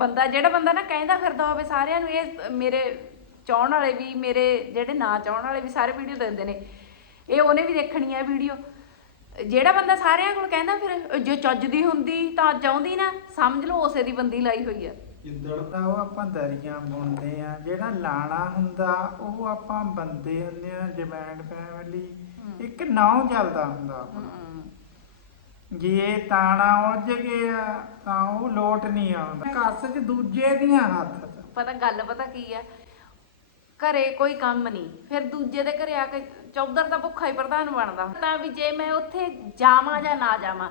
ਬੰਦਾ ਜਿਹੜਾ ਬੰਦਾ ਨਾ ਕਹਿੰਦਾ ਫਿਰਦਾ ਹੋਵੇ ਸਾਰਿਆਂ ਨੂੰ ਇਹ ਮੇਰੇ ਚਾਹਣ ਵਾਲੇ ਵੀ ਮੇਰੇ ਜਿਹੜੇ ਨਾ ਚਾਹਣ ਵਾਲੇ ਵੀ ਸਾਰੇ ਵੀਡੀਓ ਦੇਖਦੇ ਨੇ। ਇਹ ਉਹਨੇ ਵੀ ਦੇਖਣੀ ਆ ਵੀਡੀਓ ਜਿਹੜਾ ਬੰਦਾ ਸਾਰਿਆਂ ਕੋਲ ਕਹਿੰਦਾ ਫਿਰ ਜੇ ਚੱਜਦੀ ਹੁੰਦੀ ਤਾਂ ਚਾਹੁੰਦੀ ਨਾ ਸਮਝ ਲਓ ਉਸੇ ਦੀ ਬੰਦੀ ਲਾਈ ਹੋਈ ਆ। ਤਾਂ ਉਹ ਆਪਾਂ ਦਰੀਆਂ ਬੁਣਦੇ ਆ ਜਿਹੜਾ ਲਾਣਾ ਹੁੰਦਾ ਉਹ ਆਪਾਂ ਬੰਦੇ ਹੁੰਦੇ ਆ ਜਮੈਂਟ ਫੈਮਿਲੀ ਇੱਕ ਨਾਉ ਚੱਲਦਾ ਹੁੰਦਾ ਆਪਣਾ। ਜੇ ਤਾਣਾ ਉਲਝ ਗਿਆ ਤਾਂ ਉਹ ਲੋਟ ਨਹੀਂ ਆਉਂਦਾ। ਕੱਸ ਚ ਦੂਜੇ ਦੀਆਂ ਹੱਥ ਚ। ਪਤਾ ਗੱਲ ਪਤਾ ਕੀ ਆ? ਘਰੇ ਕੋਈ ਕੰਮ ਨਹੀਂ। ਫਿਰ ਦੂਜੇ ਦੇ ਘਰੇ ਆ ਕੇ ਚੌਧਰ ਦਾ ਭੁੱਖਾ ਹੀ ਪ੍ਰਧਾਨ ਬਣਦਾ। ਤਾਂ ਵੀ ਜੇ ਮੈਂ ਉੱਥੇ ਜਾਵਾਂ ਜਾਂ ਨਾ ਜਾਵਾਂ,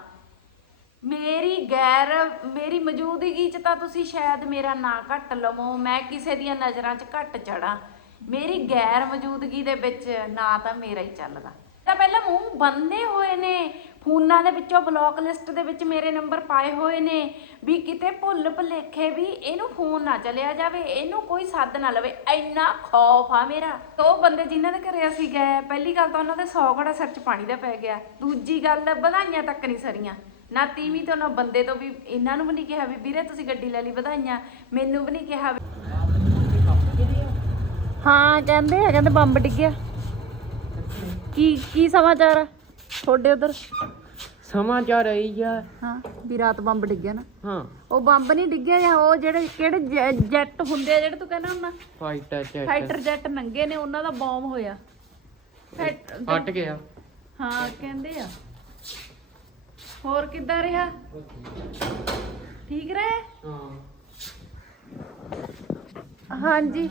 ਮੇਰੀ ਗੈਰ, ਮੇਰੀ ਮੌਜੂਦਗੀ 'ਚ ਤਾਂ ਤੁਸੀਂ ਸ਼ਾਇਦ ਮੇਰਾ ਨਾਂ ਘੱਟ ਲਵੋ, ਮੈਂ ਕਿਸੇ ਦੀਆਂ ਨਜ਼ਰਾਂ 'ਚ ਘੱਟ ਚੜਾਂ ਮੇਰੀ ਗੈਰ ਮੌਜੂਦਗੀ ਦੇ ਵਿੱਚ ਨਾ ਤਾਂ ਮੇਰਾ ਹੀ ਚੱਲਦਾ। ਤਾਂ ਪਹਿਲਾਂ ਮੂੰਹ ਬੰਨੇ ਹੋਏ ਨੇ। ਫੋਨਾਂ ਦੇ ਵਿੱਚੋਂ ਬਲੌਕ ਲਿਸਟ ਦੇ ਵਿੱਚ ਮੇਰੇ ਨੰਬਰ ਪਾਏ ਹੋਏ ਨੇ ਵੀ ਕਿਤੇ ਭੁੱਲ ਭੁਲੇਖੇ ਵੀ ਇਹਨੂੰ ਫੋਨ ਨਾ ਚਲਿਆ ਜਾਵੇ, ਇਹਨੂੰ ਕੋਈ ਸੱਦ ਨਾ ਲਵੇ, ਇੰਨਾ ਖੌਫ ਆ ਮੇਰਾ। ਉਹ ਬੰਦੇ ਜਿਨ੍ਹਾਂ ਦੇ ਘਰੇ ਅਸੀਂ ਗਏ, ਪਹਿਲੀ ਗੱਲ ਤਾਂ ਉਹਨਾਂ ਦੇ 100 ਘੜਾ ਸਿਰ 'ਚ ਪਾਣੀ ਦਾ ਪੈ ਗਿਆ, ਦੂਜੀ ਗੱਲ ਵਧਾਈਆਂ ਤੱਕ ਨਹੀਂ ਸਰੀਆਂ। ਨਾ ਤੀਵੀਂ ਤੋਂ ਨਾ ਬੰਦੇ ਤੋਂ ਵੀ ਇਹਨਾਂ ਨੂੰ ਵੀ ਨਹੀਂ ਕਿਹਾ ਵੀ ਵੀਰੇ ਤੁਸੀਂ ਗੱਡੀ ਲੈ ਲਈ ਵਧਾਈਆਂ, ਮੈਨੂੰ ਵੀ ਨਹੀਂ ਕਿਹਾ ਹਾਂ, ਕਹਿੰਦੇ ਆ, ਕਹਿੰਦੇ ਬੰਬ ਡਿੱਗਿਆ। ਕੀ ਕੀ ਸਮਾਚਾਰ ਆ ਤੁਹਾਡੇ ਉਧਰ? ਸਮਾਚਾਰ ਆਈ ਆ। ਹਾਂ ਵੀ ਰਾਤ ਬੰਬ ਡਿੱਗਿਆ ਨਾ। ਹਾਂ। ਉਹ ਬੰਬ ਨਹੀਂ ਡਿੱਗਿਆ ਜਾਂ ਉਹ ਜਿਹੜੇ ਕਿਹੜੇ ਜੈ- ਜੈਟ ਹੁੰਦੇ ਆ ਜਿਹੜੇ ਤੂੰ ਕਹਿੰਦਾ ਹੁੰਦਾ? ਫਾਈਟਰ ਚੈਟ ਫਾਈਟਰ ਜੈਟ ਨੰਗੇ ਨੇ ਉਹਨਾਂ ਦਾ ਬੌਮ ਹੋਇਆ। ਫਾਈਟ- ਹਟ ਗਿਆ। ਹਾਂ ਕਹਿੰਦੇ ਆ। ਹੋਰ ਕਿੱਦਾਂ ਰਿਹਾ? ਠੀਕ ਰਹੇ? ਹਾਂ। ਹਾਂਜੀ।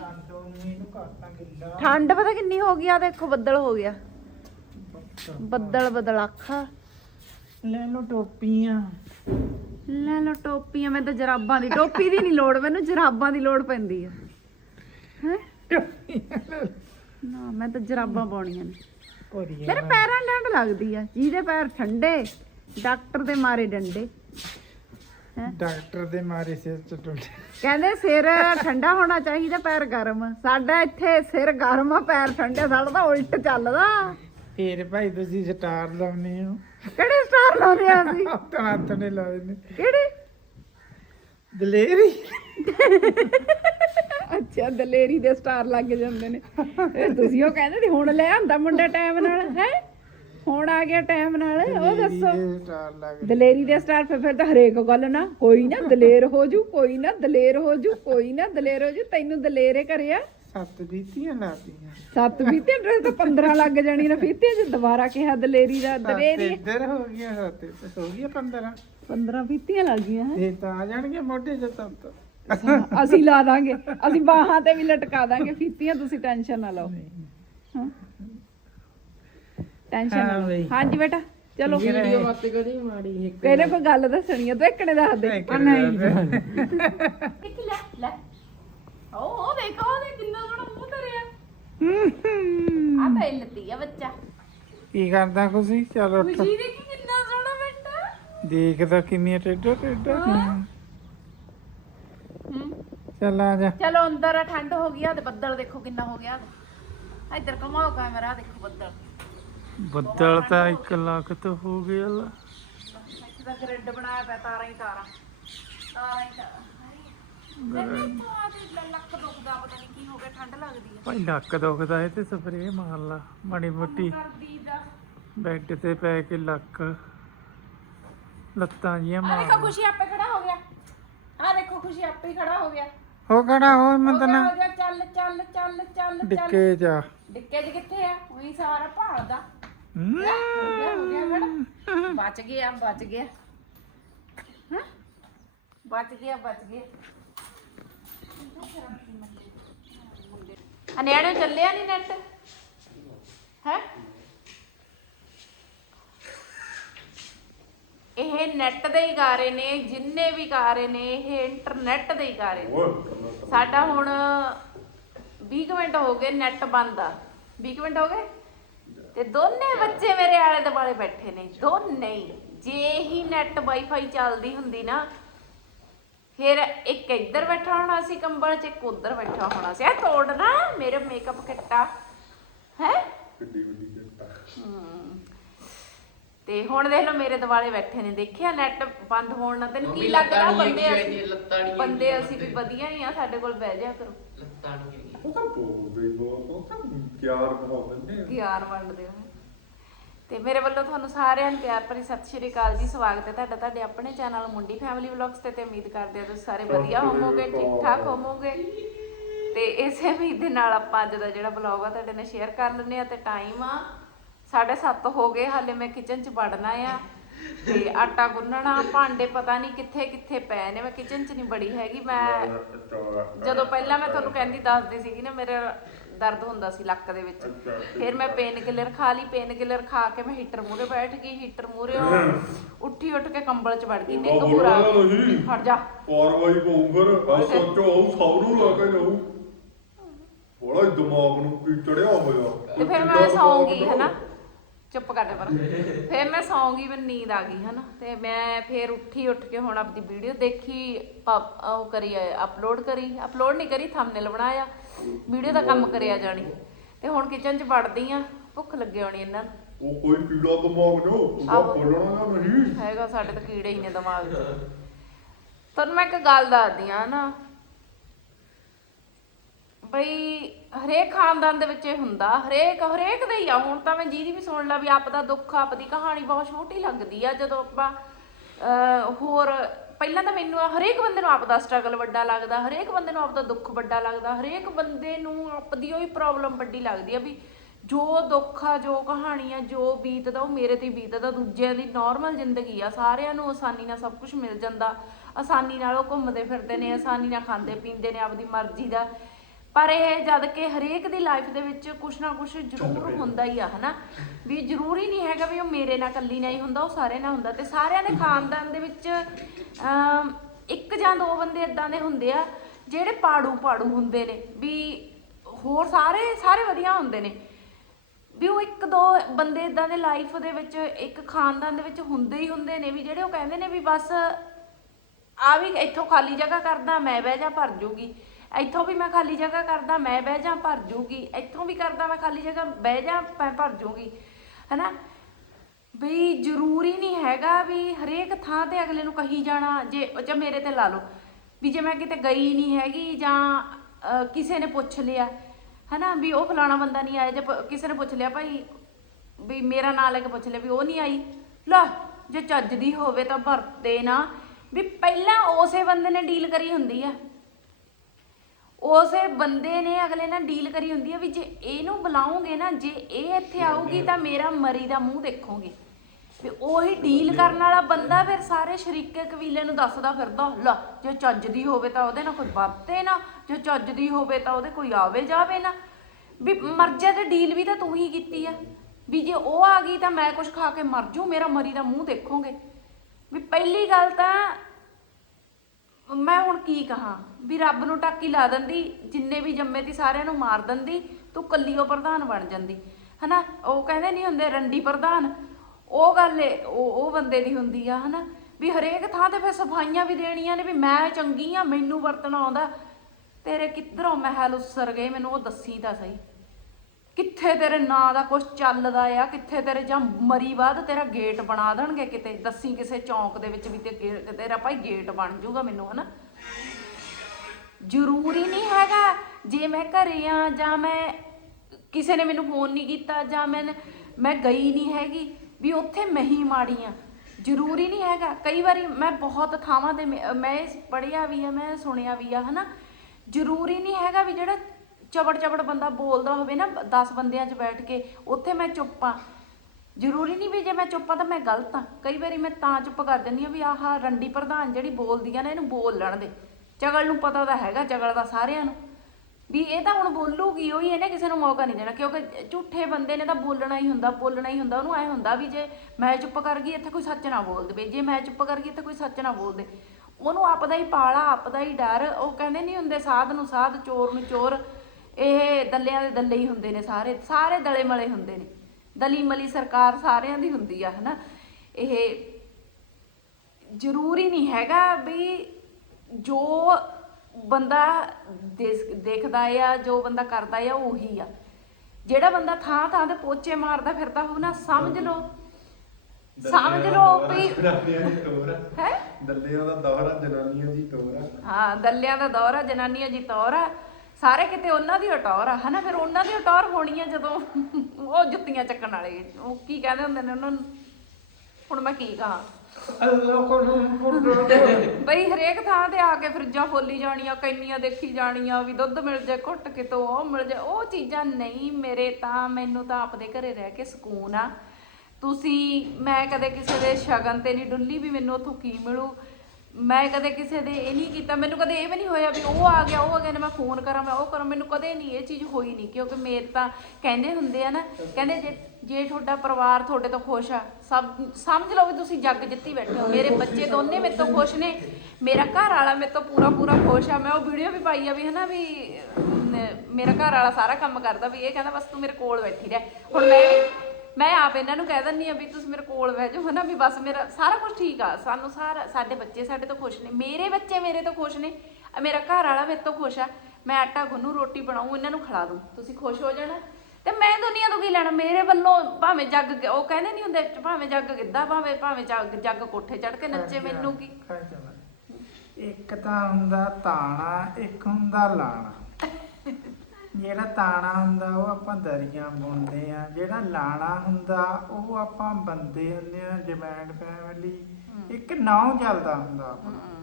ਠੰਡ ਪਤਾ ਕਿੰਨੀ ਹੋ ਗਈ? ਆ ਦੇਖੋ ਬੱਦਲ ਹੋ ਗਿਆ। ਬੱਦਲ ਬਦਲਾਖਾ ਲੈ ਲੋ ਟੋਪੀਆਂ। ਲੈ ਲਓ ਟੋਪੀਆਂ ਮੈਂ ਤਾਂ ਜਰਾਬਾਂ ਦੀ ਟੋਪੀ ਦੀ ਨਹੀਂ ਲੋੜ ਮੈਨੂੰ ਜਰਾਬਾਂ ਦੀ ਲੋੜ ਪੈਂਦੀ ਆ। ਹੈ? ਨਾ ਮੈਂ ਤਾਂ ਜਰਾਬਾਂ ਪਾਉਣੀਆਂ ਨੇ। ਮੇਰੇ ਪੈਰਾਂ ਠੰਡ ਲੱਗਦੀ ਆ ਜਿਹਦੇ ਪੈਰ ਠੰਡੇ ਡਾਕਟਰ ਦੇ ਮਾਰੇ ਡੰਡੇ? ਡਾਕਟਰ ਦੇ ਮਾਰੇ ਸਿਰ ਚ ਟੁੱਟ ਕਹਿੰਦੇ ਸਿਰ ਠੰਡਾ ਹੋਣਾ ਚਾਹੀਦਾ ਪੈਰ ਗਰਮ। ਸਾਡਾ ਇੱਥੇ ਸਿਰ ਗਰਮ ਆ ਪੈਰ ਠੰਡੇ ਸਾਡਾ ਤਾਂ ਉਲਟ ਚੱਲਦਾ। ਫੇਰ ਭਾਈ ਤੁਸੀਂ ਸਟਾਰ ਲਾਉਨੇ ਹੋ। ਕਿਹੜੇ ਸਟਾਰ ਲਾਉਂਦੇ ਆ ਅਸੀਂ? ਤਣਾ ਤਣੇ ਲਾਏ ਨੇ। ਕਿਹੜੇ? ਦਲੇਰੀ। ਅੱਛਾ ਦਲੇਰੀ ਦੇ ਸਟਾਰ ਲੱਗ ਜਾਂਦੇ ਨੇ। ਇਹ ਤੁਸੀਂ ਉਹ ਕਹਿੰਦੇ ਸੀ ਹੁਣ ਲੈ ਆਂਦਾ ਮੁੰਡਾ ਟਾਈਮ ਨਾਲ ਹੈ? ਹੁਣ ਆ ਗਿਆ ਟਾਈਮ ਨਾਲ ਉਹ ਦੱਸੋ। ਦਲੇਰੀ ਦੇ ਸਟਾਰ ਫਿਰ ਫਿਰ ਤਾਂ ਹਰੇਕ ਗੱਲ ਨਾ ਕੋਈ ਨਾ ਦਲੇਰ ਹੋ ਜੂ ਕੋਈ ਨਾ ਦਲੇਰ ਹੋ ਜੂ ਕੋਈ ਨਾ ਦਲੇਰ ਹੋ ਜੂ ਤੈਨੂੰ ਦਲੇਰੇ ਕਰਿਆ ਸੱਤ ਬੀਤੀਆਂ ਲਾਤੀਆਂ। ਸੱਤ ਫੀਤੇ ਡਰੈਸ ਤਾਂ 15 ਲੱਗ ਜਾਣੀ ਨਾ ਫੀਤੇ ਜੇ ਦੁਬਾਰਾ ਕਿਹਾ ਦਲੇਰੀ ਦਾ ਦਲੇਰੀ। ਇੱਧਰ ਹੋ ਗਿਆ ਸੱਤ ਹੋ ਗਿਆ 15 15 ਫੀਤੀਆਂ ਲੱਗ ਗਈਆਂ ਹੈਂ। ਇਹ ਤਾਂ ਆ ਜਾਣਗੇ ਮੋਢੇ ਚ ਤਬ ਤੋਂ। ਅਸੀਂ ਲਾ ਦਾਂਗੇ ਅਸੀਂ ਬਾਹਾਂ ਤੇ ਵੀ ਲਟਕਾ ਦਾਂਗੇ ਫੀਤੀਆਂ ਤੁਸੀਂ ਟੈਨਸ਼ਨ ਨਾ ਲਓ। ਹਾਂ। ਟੈਨਸ਼ਨ ਨਾ ਲਓ। ਹਾਂਜੀ ਬੇਟਾ ਚਲੋ ਵੀਡੀਓ ਵਾਸਤੇ ਕਦੀ ਮਾੜੀ ਇੱਕ ਪਹਿਲੇ ਕੋਈ ਗੱਲ ਦੱਸਣੀ ਆ ਤੂੰ ਦੱਸ ਦੇ। ਨਹੀਂ ਲੈ ਲੈ। ਉਹ ਉਹ ਦੇਖੋ ਉਹਦੇ ਕਿੰਨਾ ਸੋਹਣਾ ਮੂੰਹ ਧਰਿਆ। ਆ ਤਾਂ ਲੱਤੀ ਆ ਬੱਚਾ। ਕੀ ਕਰਦਾ ਖੁਸ਼ੀ? ਚਲੋ ਉੱਠ। ਖੁਸ਼ੀ ਦੇਖੀ ਕਿੰਨਾ ਸੋਹਣਾ ਬੇਟਾ ਦੇਖਦਾ ਕਿੰਨੀਆਂ ਟੇਡਾ ਟੇਡਾ ਹੂੰ। ਚੱਲ ਆ ਜਾ। ਚਲੋ ਅੰਦਰ ਆ ਠੰਡ ਹੋ ਗਈ ਆ ਤੇ ਬੱਦਲ ਦੇਖੋ ਕਿੰਨਾ ਹੋ ਗਿਆ। ਇੱਧਰ ਘਮਾਓ ਕੈਮਰਾ ਦੇਖੋ ਬੱਦਲ। ਬੱਦਲ ਤਾਂ 1 ਲੱਖ ਤੋਂ ਹੋ ਗਿਆ ਲਾ। ਇੱਥੇ ਦਾ ਗ੍ਰਿਡ ਬਣਾਇਆ ਪਿਆ ਤਾਰਾਂ ਹੀ ਤਾਰਾਂ। ਤਾਰਾਂ ਹੀ ਤਾਰਾਂ। ਮੇਰੇ ਤੋਂ ਤੇ ਲੱਕ ਦੁਖਦਾ ਪਤਾ ਨਹੀਂ ਕੀ ਹੋ ਗਿਆ ਠੰਡ ਲੱਗਦੀ ਹੈ ਭਾਈ ਲੱਕ ਦੁਖਦਾ ਹੈ ਤੇ ਸਪਰੇਅ ਮਾਰ ਲਾ ਮਾੜੀ ਮੋਟੀ। ਕਰਦੀ ਦਾ। ਬੈੱਡ ਤੇ ਪੈ ਕੇ ਲੱਕ ਲੱਤਾਂ ਜੀਆਂ ਆ ਮਾਰ ਦੇਖੋ ਖੁਸ਼ੀ ਆਪੇ ਖੜਾ ਹੋ ਗਿਆ। ਆ ਦੇਖੋ ਖੁਸ਼ੀ ਆਪੇ ਹੀ ਖੜਾ ਹੋ ਗਿਆ। ਹੋ ਖੜਾ ਹੋ ਹੋ ਮੰਦਨਾ ਗਿਆ, ਹੋ ਗਿਆ ਚੱਲ ਚੱਲ ਚੱਲ ਚੱਲ ਚੱਲ। ਡਿੱਕੇ ਜਾ। ਡਿੱਕੇ ਚ ਕਿੱਥੇ ਆ? ਉਹੀ ਸਾਰਾ ਭਾਲਦਾ। ਹਮ, ਹੋ ਗਿਆ ਹੋ ਗਿਆ ਖੜਾ। ਬਚ ਗਿਆ ਬਚ ਗਿਆ। ਹਾਂ? ਬਚ ਗਿਆ ਬਚ ਗਿਆ। ਅਨਿਆਣੇ ਚੱਲਿਆ ਨਹੀਂ ਨੈਟ ਹੈ? ਇਹ ਨੈਟ ਦੇ ਹੀ ਗਾ ਨੇ, ਜਿੰਨੇ ਵੀ ਗਾ ਨੇ, ਇਹ ਇੰਟਰਨੈਟ ਦੇ ਹੀ ਗਾ ਨੇ। ਸਾਡਾ ਹੁਣ 20 ਕੁ ਮਿੰਟ ਹੋ ਗਏ ਨੈਟ ਬੰਦ ਆ 20 ਕੁ ਮਿੰਟ ਹੋ ਗਏ? ਤੇ ਦੋਨੇ ਬੱਚੇ ਮੇਰੇ ਆਲੇ ਦੁਆਲੇ ਬੈਠੇ ਨੇ, ਦੋਨੇ ਜੇ ਹੀ ਨੈਟ ਵਾਈਫਾਈ ਚੱਲਦੀ ਹੁੰਦੀ ਨਾ ਫਿਰ ਇੱਕ ਇੱਧਰ ਬੈਠਾ ਹੋਣਾ ਸੀ ਕੰਬਲ 'ਚ ਇੱਕ ਉੱਧਰ ਬੈਠਾ ਹੋਣਾ ਸੀ। ਇਹ ਤੋੜਨਾ ਮੇਰੇ ਮੇਕਅਪ ਕਿੱਟਾ। ਹੈ? ਤੇ ਹੁਣ ਦੇਖ ਲਓ ਮੇਰੇ ਦਿਵਾਲੇ ਬੈਠੇ ਨੇ। ਦੇਖਿਆ ਨੈਟ ਬੰਦ ਹੋਣ ਨਾਲ ਤੈਨੂੰ ਕੀ ਲੱਗਦਾ ਨੀ ਬੰਦੇ ਅਸੀਂ ਨੀ ਬੰਦੇ। ਅਸੀਂ ਵੀ ਵਧੀਆ ਹੀ ਆ ਸਾਡੇ ਕੋਲ ਬਹਿ ਜਾ ਕਰੋ। ਲੱਤਾਂ ਨੂੰ ਗਿਰੀ ਉਹ ਤਾਂ ਬੋਲਦੇ ਉਹ ਤਾਂ ਪਿਆਰ ਬਹੁਤ ਆ। ਗਿਆਰ ਵੰਡਦੇ ਹੋ ਤੇ ਮੇਰੇ ਵੱਲੋਂ ਤੁਹਾਨੂੰ ਸਾਰਿਆਂ ਨੂੰ ਪਿਆਰ ਭਰੀ ਸਤਿ ਸ਼੍ਰੀ ਅਕਾਲ ਜੀ ਸਵਾਗਤ ਹੈ ਤੁਹਾਡਾ ਤੁਹਾਡੇ ਆਪਣੇ ਚੈਨਲ ਮੁੰਡੀ ਫੈਮਿਲੀ ਵਲੌਗਸ ਤੇ ਤੇ ਉਮੀਦ ਕਰਦੇ ਹਾਂ ਤੁਸੀਂ ਸਾਰੇ ਵਧੀਆ ਹੋਵੋਗੇ ਠੀਕ ਠਾਕ ਹੋਵੋਗੇ। ਤੇ ਇਸੇ ਉਮੀਦ ਦੇ ਨਾਲ ਆਪਾਂ ਅੱਜ ਦਾ ਜਿਹੜਾ ਵਲੌਗ ਆ ਤੁਹਾਡੇ ਨਾਲ ਸ਼ੇਅਰ ਕਰ ਲੈਂਦੇ ਆ ਤੇ ਟਾਈਮ ਆ 7:30 ਹੋ ਗਏ ਹਾਲੇ ਮੈਂ ਕਿਚਨ 'ਚ ਵੜਨਾ ਆ ਤੇ ਆਟਾ ਗੁੰਨਣਾ ਭਾਂਡੇ ਪਤਾ ਨਹੀਂ ਕਿੱਥੇ ਕਿੱਥੇ ਪਏ ਨੇ ਮੈਂ ਕਿਚਨ 'ਚ ਨਹੀਂ ਬੜੀ ਹੈਗੀ ਮੈਂ ਜਦੋਂ ਪਹਿਲਾਂ ਮੈਂ ਤੁਹਾਨੂੰ ਕਹਿੰਦੀ ਦੱਸਦੀ ਸੀਗੀ ਨਾ ਮੇਰੇ ਦਰਦ ਹੁੰਦਾ ਸੀ ਲੱਕ ਦੇ ਵਿੱਚ। ਫਿਰ ਮੈਂ ਪੇਨ ਕਿਲਰ ਖਾ ਲਈ ਪੇਨ ਕਿਲਰ ਖਾ ਕੇ ਮੈਂ ਹੀਟਰ ਮੂਰੇ ਬੈਠ ਗਈ ਹੀਟਰ ਮੂਰੇ ਉੱਠੀ ਉੱਠ ਕੇ ਕੰਬਲ 'ਚ ਵੜ ਗਈ ਉਹ ਪੂਰਾ। ਹਟ ਜਾ। ਕਾਰਵਾਈ ਪਾਉਂ ਫਿਰ ਆ ਸੋਚੋ ਆਉ ਸਭ ਨੂੰ ਲਾ ਕੇ ਜਾਊ। ਬੜਾ ਦਿਮਾਗ ਨੂੰ ਕੀ ਚੜਿਆ ਹੋਇਆ। ਤੇ ਫਿਰ ਮੈਂ ਸੌਂਗੀ ਹਨਾ? ਚੁੱਪ ਕਰ ਪਰ। ਫਿਰ ਮੈਂ ਸੌਂਗੀ ਮੈਨੂੰ ਨੀਂਦ ਆ ਗਈ ਹਨਾ? ਤੇ ਮੈਂ ਫਿਰ ਉੱਠੀ ਉੱਠ ਕੇ ਹੁਣ ਆਪਦੀ ਵੀਡੀਓ ਦੇਖੀ ਉਹ ਕਰੀ ਅਪਲੋਡ ਕਰੀ। ਅਪਲੋਡ ਨਹੀਂ ਕਰੀ ਥੰਬਨੇਲ ਬਣਾਇਆ। ਵੀਡੀਓ ਦਾ ਕੰਮ ਕਰਿਆ ਜਾਣੀ। ਤੇ ਹੁਣ ਕਿਚਨ 'ਚ ਵੜਦੀ ਆ ਭੁੱਖ ਲੱਗੀ ਹੋਣੀ ਇਹਨਾਂ ਨੂੰ। ਉਹ ਕੋਈ ਕੀੜਾ ਦਿਮਾਗ ਨੂੰ ਉਹਦਾ ਆਹੋ। ਖੋਲਣਾ ਨਹੀਂ। ਹੈਗਾ ਸਾਡੇ ਤਾਂ ਕੀੜੇ ਹੀ ਨੇ ਦਿਮਾਗ 'ਚ। ਤੁਹਾਨੂੰ ਮੈਂ ਇੱਕ ਗੱਲ ਦੱਸਦੀ ਆ ਨਾ। ਬਈ ਹਰੇਕ ਖਾਨਦਾਨ ਦੇ ਵਿੱਚ ਇਹ ਹੁੰਦਾ ਹਰੇਕ ਹਰੇਕ ਦੇ ਹੀ ਆ। ਹੁਣ ਤਾਂ ਮੈਂ ਜਿਹਦੀ ਵੀ ਸੁਣ ਲਾ ਵੀ ਆਪ ਦਾ ਦੁੱਖ ਆਪ ਦੀ ਕਹਾਣੀ ਬਹੁਤ ਛੋਟੀ ਲੱਗਦੀ ਆ ਜਦੋਂ ਆਪਾਂ ਅਹ, ਹੋਰ ਪਹਿਲਾਂ ਤਾਂ ਮੈਨੂੰ ਹਰੇਕ ਬੰਦੇ ਨੂੰ ਆਪਦਾ ਸਟਰਗਲ ਵੱਡਾ ਲੱਗਦਾ, ਹਰੇਕ ਬੰਦੇ ਨੂੰ ਆਪਦਾ ਦੁੱਖ ਵੱਡਾ ਲੱਗਦਾ, ਹਰੇਕ ਬੰਦੇ ਨੂੰ ਆਪਦੀ ਉਹੀ ਪ੍ਰੋਬਲਮ ਵੱਡੀ ਲੱਗਦੀ ਆ ਵੀ ਜੋ ਦੁੱਖ ਆ, ਜੋ ਕਹਾਣੀ ਆ ਜੋ ਬੀਤਦਾ ਉਹ ਮੇਰੇ ਤੇ ਹੀ ਬੀਤਦਾ, ਦੂਜਿਆਂ ਦੀ ਨਾਰਮਲ ਜ਼ਿੰਦਗੀ ਆ, ਸਾਰਿਆਂ ਨੂੰ ਆਸਾਨੀ ਨਾਲ ਸਭ ਕੁਝ ਮਿਲ ਜਾਂਦਾ, ਆਸਾਨੀ ਨਾਲ ਉਹ ਘੁੰਮਦੇ ਫਿਰਦੇ ਨੇ, ਆਸਾਨੀ ਨਾਲ ਖਾਂਦੇ ਪੀਂਦੇ ਨੇ, ਆਪਦੀ ਮਰਜ਼ੀ ਦਾ ਪਰ ਇਹ ਜਦ ਕਿ ਹਰੇਕ ਦੀ ਲਾਈਫ ਦੇ ਵਿੱਚ ਕੁਛ ਨਾ ਕੁਛ ਜ਼ਰੂਰ ਹੁੰਦਾ ਹੀ ਆ ਹਨਾ? ਵੀ ਜ਼ਰੂਰੀ ਨਹੀਂ ਹੈਗਾ ਵੀ ਉਹ ਮੇਰੇ ਨਾਲ ਇਕੱਲੀ ਨਾਲ ਹੀ ਹੁੰਦਾ ਉਹ ਸਾਰੇ ਨਾਲ ਹੁੰਦਾ। ਤੇ ਸਾਰਿਆਂ ਦੇ ਖਾਨਦਾਨ ਦੇ ਵਿੱਚ ਅਮ, ਇੱਕ ਜਾਂ ਦੋ ਬੰਦੇ ਇਦਾਂ ਦੇ ਹੁੰਦੇ ਆ ਜਿਹੜੇ ਪਾੜੂ ਪਾੜੂ ਹੁੰਦੇ ਨੇ ਵੀ ਹੋਰ ਸਾਰੇ ਸਾਰੇ ਵਧੀਆ ਹੁੰਦੇ ਨੇ। ਵੀ ਉਹ ਇੱਕ ਦੋ ਬੰਦੇ ਇਦਾਂ ਦੇ ਲਾਈਫ ਦੇ ਵਿੱਚ ਇੱਕ ਖਾਨਦਾਨ ਦੇ ਵਿੱਚ ਹੁੰਦੇ ਹੀ ਹੁੰਦੇ ਨੇ ਵੀ ਜਿਹੜੇ ਉਹ ਕਹਿੰਦੇ ਨੇ ਵੀ ਬਸ ਆ ਵੀ ਇੱਥੋਂ ਖਾਲੀ ਜਗ੍ਹਾ ਕਰਦਾ ਮੈਂ ਬਹਿ ਜਾ ਭਰ ਜੂਗੀ। ਇੱਥੋਂ ਵੀ ਮੈਂ ਖਾਲੀ ਜਗ੍ਹਾ ਕਰਦਾ, ਮੈਂ ਬਹਿ ਜਾ ਭਰ ਜੂਗੀ। ਇੱਥੋਂ ਵੀ ਕਰਦਾ ਮੈਂ ਖਾਲੀ ਜਗ੍ਹਾ, ਬਹਿ ਜਾ ਮੈਂ ਭਰ ਜੂਗੀ। ਹਨਾ? ਵੀ ਜ਼ਰੂਰੀ ਨਹੀਂ ਹੈਗਾ ਵੀ ਹਰੇਕ ਥਾਂ ਤੇ ਅਗਲੇ ਨੂੰ ਕਹੀ ਜਾਣਾ, ਜੇ ਜੇ ਮੇਰੇ ਤੇ ਲਾ ਲਓ। ਵੀ ਜੇ ਮੈਂ ਕਿਤੇ ਗਈ ਨਹੀਂ ਹੈਗੀ ਜਾਂ ਕਿਸੇ ਨੇ ਪੁੱਛ ਲਿਆ, ਹਨਾ? ਵੀ ਉਹ ਫਲਾਣਾ ਬੰਦਾ ਨਹੀਂ ਆਇਆ, ਜੇ ਕਿਸੇ ਨੇ ਪੁੱਛ ਲਿਆ ਭਾਈ, ਵੀ ਮੇਰਾ ਨਾਂ ਲੈ ਕੇ ਪੁੱਛ ਲਿਆ ਵੀ ਉਹ ਨਹੀਂ ਆਈ। ਲੈ, ਜੇ ਚੱਜ ਦੀ ਹੋਵੇ ਤਾਂ ਵਰਤੇ ਨਾ। ਵੀ ਪਹਿਲਾਂ ਉਸੇ ਬੰਦੇ ਨੇ ਡੀਲ ਕਰੀ ਹੁੰਦੀ ਆ। ਉਸੇ ਬੰਦੇ ਨੇ ਅਗਲੇ ਨਾਲ ਡੀਲ ਕਰੀ ਹੁੰਦੀ ਹੈ ਵੀ ਜੇ ਇਹਨੂੰ ਬੁਲਾਉਂਗੇ ਨਾ, ਜੇ ਇਹ ਇੱਥੇ ਆਊਗੀ ਤਾਂ ਮੇਰਾ ਮਰੀ ਦਾ ਮੂੰਹ ਦੇਖੋਗੇ। ਵੀ ਉਹੀ ਡੀਲ ਕਰਨ ਵਾਲਾ ਬੰਦਾ ਫਿਰ ਸਾਰੇ ਸ਼ਰੀਕੇ ਕਬੀਲੇ ਨੂੰ ਦੱਸਦਾ ਫਿਰਦਾ, ਲੈ, ਜੇ ਚੱਜ ਦੀ ਹੋਵੇ ਤਾਂ ਉਹਦੇ ਨਾਲ ਕੋਈ ਵਰਤੇ ਨਾ, ਜੇ ਚੱਜ ਦੀ ਹੋਵੇ ਤਾਂ ਉਹਦੇ ਕੋਈ ਆਵੇ ਜਾਵੇ ਨਾ। ਵੀ ਮਰਜ਼ਾ ਤੇ ਡੀਲ ਵੀ ਤਾਂ ਤੂੰ ਹੀ ਕੀਤੀ ਆ। ਵੀ ਜੇ ਉਹ ਆ ਗਈ ਤਾਂ ਮੈਂ ਕੁਝ ਖਾ ਕੇ ਮਰ ਜੂ, ਮੇਰਾ ਮਰੀ ਦਾ ਮੂੰਹ ਦੇਖੋਗੇ। ਵੀ ਪਹਿਲੀ ਗੱਲ ਤਾਂ ਮੈਂ ਹੁਣ ਕੀ ਕਹਾਂ? ਵੀ ਰੱਬ ਨੂੰ ਟਾਕੀ ਲਾ ਦਿੰਦੀ, ਜਿੰਨੇ ਵੀ ਜੰਮੇ ਤੀ ਸਾਰਿਆਂ ਨੂੰ ਮਾਰ ਦਿੰਦੀ, ਤੂੰ ਕੱਲੀ ਉਹ ਪ੍ਰਧਾਨ ਬਣ ਜਾਂਦੀ। ਹਨਾ? ਉਹ ਕਹਿੰਦੇ ਨਹੀਂ ਹੁੰਦੇ ਰੰਡੀ ਪ੍ਰਧਾਨ। ਉਹ ਗੱਲ ਉਹ ਉਹ ਬੰਦੇ ਦੀ ਹੁੰਦੀ ਆ, ਹਨਾ? ਵੀ ਹਰੇਕ ਥਾਂ ਤੇ ਫਿਰ ਸਫਾਈਆਂ ਵੀ ਦੇਣੀਆਂ ਨੇ, ਵੀ ਮੈਂ ਚੰਗੀ ਆ, ਮੈਨੂੰ ਵਰਤਣਾ ਆਉਂਦਾ। ਤੇਰੇ ਕਿੱਧਰੋਂ ਮਹਿਲ ਉਸਰ ਗਏ? ਮੈਨੂੰ ਉਹ ਦੱਸੀ ਤਾਂ ਸਹੀ। ਕਿੱਥੇ ਤੇਰੇ ਨਾਂ ਦਾ ਕੁਝ ਚੱਲਦਾ ਆ? ਕਿੱਥੇ ਤੇਰੇ ਜਾਂ ਮਰੀ ਬਾਅਦ ਤੇਰਾ ਗੇਟ ਬਣਾ ਦੇਣਗੇ ਕਿਤੇ? ਦੱਸੀ ਕਿਸੇ ਚੌਂਕ ਦੇ ਵਿੱਚ ਵੀ ਤੇ ਗੇ- ਤੇਰਾ ਭਾਈ ਗੇਟ ਬਣ ਜਾਊਗਾ ਮੈਨੂੰ, ਹਨਾ? ਜ਼ਰੂਰੀ ਨਹੀਂ ਹੈਗਾ। ਜੇ ਮੈਂ ਘਰੇ ਆ ਜਾਂ ਮੈਂ ਕਿਸੇ ਨੇ ਮੈਨੂੰ ਫੋਨ ਨਹੀਂ ਕੀਤਾ ਜਾਂ ਮੈਂ ਮੈਂ ਗਈ ਨਹੀਂ ਹੈਗੀ, ਵੀ ਉੱਥੇ ਮੈਂ ਹੀ ਮਾੜੀ ਆ। ਜ਼ਰੂਰੀ ਨਹੀਂ ਹੈਗਾ। ਕਈ ਵਾਰੀ ਮੈਂ ਬਹੁਤ ਥਾਵਾਂ ਤੇ ਮੈਂ ਮੈਂ ਪੜਿਆ ਵੀ ਆ, ਮੈਂ ਸੁਣਿਆ ਵੀ ਆ, ਹਨਾ? ਜ਼ਰੂਰੀ ਨਹੀਂ ਹੈਗਾ ਵੀ ਜਿਹੜਾ ਚਵੜ ਚਵੜ ਬੰਦਾ ਬੋਲਦਾ ਹੋਵੇ ਨਾ 10 ਬੰਦਿਆਂ 'ਚ ਬੈਠ ਕੇ, ਉੱਥੇ ਮੈਂ ਚੁੱਪ ਆ। ਜ਼ਰੂਰੀ ਨਹੀਂ ਵੀ ਜੇ ਮੈਂ ਚੁੱਪ ਆ ਤਾਂ ਮੈਂ ਗਲਤ ਆ। ਕਈ ਵਾਰੀ ਮੈਂ ਤਾਂ ਚੁੱਪ ਕਰ ਦਿੰਦੀ ਆ ਵੀ ਆਹ ਰੰਡੀ ਪ੍ਰਧਾਨ ਜਿਹੜੀ ਬੋਲਦੀ ਆ ਨਾ, ਇਹਨੂੰ ਬੋਲ ਲੈਣ ਦੇ। ਚਗਲ ਨੂੰ ਪਤਾ ਤਾਂ ਹੈਗਾ ਚਗਲ ਦਾ ਸਾਰਿਆਂ ਨੂੰ। ਵੀ ਇਹ ਤਾਂ ਹੁਣ ਬੋਲੂਗੀ, ਉਹੀ ਇਹਨੇ ਕਿਸੇ ਨੂੰ ਮੌਕਾ ਨਹੀਂ ਦੇਣਾ, ਕਿਉਂਕਿ ਝੂਠੇ ਬੰਦੇ ਨੇ ਤਾਂ ਬੋਲਣਾ ਹੀ ਹੁੰਦਾ, ਬੋਲਣਾ ਹੀ ਹੁੰਦਾ। ਉਹਨੂੰ ਐ ਹੁੰਦਾ ਵੀ ਜੇ ਮੈਂ ਚੁੱਪ ਕਰ ਗਈ, ਇੱਥੇ ਕੋਈ ਸੱਚ ਨਾ ਬੋਲ ਦੇਵੇ। ਜੇ ਮੈਂ ਚੁੱਪ ਕਰ ਗਈ, ਇੱਥੇ ਕੋਈ ਸੱਚ ਨਾ ਬੋਲ ਦੇ। ਉਹਨੂੰ ਆਪਦਾ ਹੀ ਪਾਲਾ, ਆਪਦਾ ਹੀ ਡਰ, ਉਹ ਕਹਿੰਦੇ ਨਹੀਂ ਹੁੰਦੇ, ਸਾਧ ਨੂੰ ਸਾਧ, ਚੋਰ ਨੂੰ ਚੋਰ। ਇਹ ਦੱਲਿਆਂ ਦੇ ਦੱਲੇ ਹੀ ਹੁੰਦੇ ਨੇ ਸਾਰੇ ਸਾਰੇ ਦਲੇ ਮਲੇ ਹੁੰਦੇ ਨੇ। ਦਲੀ ਮਲੀ ਸਰਕਾਰ ਸਾਰਿਆਂ ਦੀ ਹੁੰਦੀ ਆ ਹਨਾ? ਇਹ ਜ਼ਰੂਰੀ ਨਹੀਂ ਹੈਗਾ ਵੀ ਜੋ ਬੰਦਾ ਦੇਖਦਾ ਆ ਜੋ ਬੰਦਾ ਕਰਦਾ ਆ ਉਹੀ ਆ। ਜਿਹੜਾ ਬੰਦਾ ਥਾਂ ਥਾਂ ਤੇ ਪੋਚੇ ਮਾਰਦਾ ਫਿਰਦਾ ਹੋਊ ਨਾ ਸਮਝ ਲਓ। ਸਮਝ ਲਓ ਵੀ ਦੀ। ਹੈ? ਦੱਲਿਆਂ ਦਾ ਦੌਰਾ ਜਨਾਨੀਆਂ ਦੀ ਤੋਰ ਆ। ਹਾਂ ਦੱਲਿਆਂ ਦਾ ਦੌਰ ਆ ਜਨਾਨੀਆਂ ਜੀ ਤੌਰ ਆ। ਸਾਰੇ ਕਿਤੇ ਉਹਨਾਂ ਦੀ ਟੌਰ ਆ ਹਨਾ? ਫਿਰ ਉਹਨਾਂ ਦੀ ਟੌਰ ਹੋਣੀ ਆ ਜਦੋਂ ਉਹ ਜੁੱਤੀਆਂ ਚੱਕਣ ਵਾਲੇ। ਉਹ ਕੀ ਕਹਿੰਦੇ ਹੁੰਦੇ ਨੇ ਉਹਨਾਂ ਨੂੰ? ਹੁਣ ਮੈਂ ਕੀ ਕਹਾਂ? ਬਈ ਹਰੇਕ ਥਾਂ ਤੇ ਆ ਕੇ ਫਰਿੱਜਾਂ ਫੋਲੀ ਜਾਣੀਆਂ ਕੈਨੀਆਂ ਦੇਖੀ ਜਾਣੀਆਂ ਵੀ ਦੁੱਧ ਮਿਲ ਜਾਏ ਘੁੱਟ ਕੇ ਤੋਂ ਉਹ ਮਿਲ ਜਾਏ। ਉਹ ਚੀਜ਼ਾਂ ਨਹੀਂ ਮੇਰੇ ਤਾਂ ਮੈਨੂੰ ਤਾਂ ਆਪਦੇ ਘਰੇ ਰਹਿ ਕੇ ਸਕੂਨ ਆ। ਤੁਸੀਂ ਮੈਂ ਕਦੇ ਕਿਸੇ ਦੇ ਸ਼ਗਨ ਤੇ ਨਹੀਂ ਡੁੱਲੀ ਵੀ ਮੈਨੂੰ ਉੱਥੋਂ ਕੀ ਮਿਲੂ? ਮੈਂ ਕਦੇ ਕਿਸੇ ਦੇ ਇਹ ਨਹੀਂ ਕੀਤਾ ਮੈਨੂੰ ਕਦੇ ਇਹ ਵੀ ਨਹੀਂ ਹੋਇਆ ਵੀ ਉਹ ਆ ਗਿਆ ਉਹ ਆ ਗਿਆ ਨੇ ਮੈਂ ਫੋਨ ਕਰਾਂ ਮੈਂ ਉਹ ਕਰਾਂ ਮੈਨੂੰ ਕਦੇ ਨਹੀਂ ਇਹ ਚੀਜ਼ ਹੋਈ ਨਹੀਂ ਕਿਉਂਕਿ ਮੇਰੇ ਤਾਂ ਕਹਿੰਦੇ ਹੁੰਦੇ ਆ ਨਾ ਕਹਿੰਦੇ ਜੇ ਜੇ ਤੁਹਾਡਾ ਪਰਿਵਾਰ ਤੁਹਾਡੇ ਤੋਂ ਖੁਸ਼ ਆ ਸਭ ਸਮਝ ਲਓ ਵੀ ਤੁਸੀਂ ਜੱਗ ਜਿੱਤੀ ਬੈਠੇ ਹੋ ਮੇਰੇ ਬੱਚੇ ਦੋਨੇ ਮੇਰੇ ਤੋਂ ਖੁਸ਼ ਨੇ ਮੇਰਾ ਘਰ ਵਾਲਾ ਮੇਰੇ ਤੋਂ ਪੂਰਾ ਪੂਰਾ ਖੁਸ਼ ਆ ਮੈਂ ਉਹ ਵੀਡੀਓ ਵੀ ਪਾਈ ਆ ਵੀ ਹਨਾ ਵੀ ਅਮ, ਮੇਰਾ ਘਰ ਵਾਲਾ ਸਾਰਾ ਕੰਮ ਕਰਦਾ ਵੀ ਇਹ ਕਹਿੰਦਾ ਬਸ ਤੂੰ ਮੇਰੇ ਕੋਲ ਬੈਠੀ ਰਹਿ ਹੁਣ ਮੈਂ ਵੀ ਮੈਂ ਆਪ ਇਹਨਾਂ ਨੂੰ ਕਹਿ ਦਿੰਦੀ ਆ ਵੀ ਤੁਸੀਂ ਮੇਰੇ ਕੋਲ ਬਹਿ ਜਾਓ ਹਨਾ? ਵੀ ਬਸ ਮੇਰਾ ਸਾਰਾ ਕੁਝ ਠੀਕ ਆ। ਸਾਨੂੰ ਸਾਰਾ ਸਾਡੇ ਬੱਚੇ ਸਾਡੇ ਤੋਂ ਖੁਸ਼ ਨੇ। ਮੇਰੇ ਬੱਚੇ ਮੇਰੇ ਤੋਂ ਖੁਸ਼ ਨੇ। ਆ ਮੇਰਾ ਘਰ ਵਾਲਾ ਮੇਰੇ ਤੋਂ ਖੁਸ਼ ਆ। ਮੈਂ ਆਟਾ ਗੁੰਨੂ ਰੋਟੀ ਬਣਾਉਂ ਇਹਨਾਂ ਨੂੰ ਖਿਲਾ ਦੂੰ। ਤੁਸੀਂ ਖੁਸ਼ ਹੋ ਜਾਣਾ? ਤੇ ਮੈਂ ਦੁਨੀਆ ਤੋਂ ਕੀ ਲੈਣਾ? ਮੇਰੇ ਵੱਲੋਂ ਭਾਵੇਂ ਜੱਗ ਉਹ ਕਹਿੰਦੇ ਨਹੀਂ ਹੁੰਦੇ ਭਾਵੇਂ ਜੱਗ ਗਿੱਧਾ ਭਾਵੇਂ ਭਾਵੇਂ ਜੱਗ ਜੱਗ ਕੋਠੇ ਚੜ ਕੇ ਨੱਚੇ ਮੈਨੂੰ ਕੀ? ਇੱਕ ਤਾਂ ਹੁੰਦਾ ਤਾਣਾ ਇੱਕ ਹੁੰਦਾ ਲਾਣਾ। ਜਿਹੜਾ ਤਾਣਾ ਹੁੰਦਾ ਉਹ ਆਪਾਂ ਦਰੀਆਂ ਬੁਣਦੇ ਆ ਜਿਹੜਾ ਲਾਣਾ ਹੁੰਦਾ ਉਹ ਆਪਾਂ ਬੰਦੇ ਹੁੰਦੇ ਆ ਜਮੈਂਟ ਫੈਮਿਲੀ ਇੱਕ ਨਾਉ ਚੱਲਦਾ ਹੁੰਦਾ ਆਪਣਾ।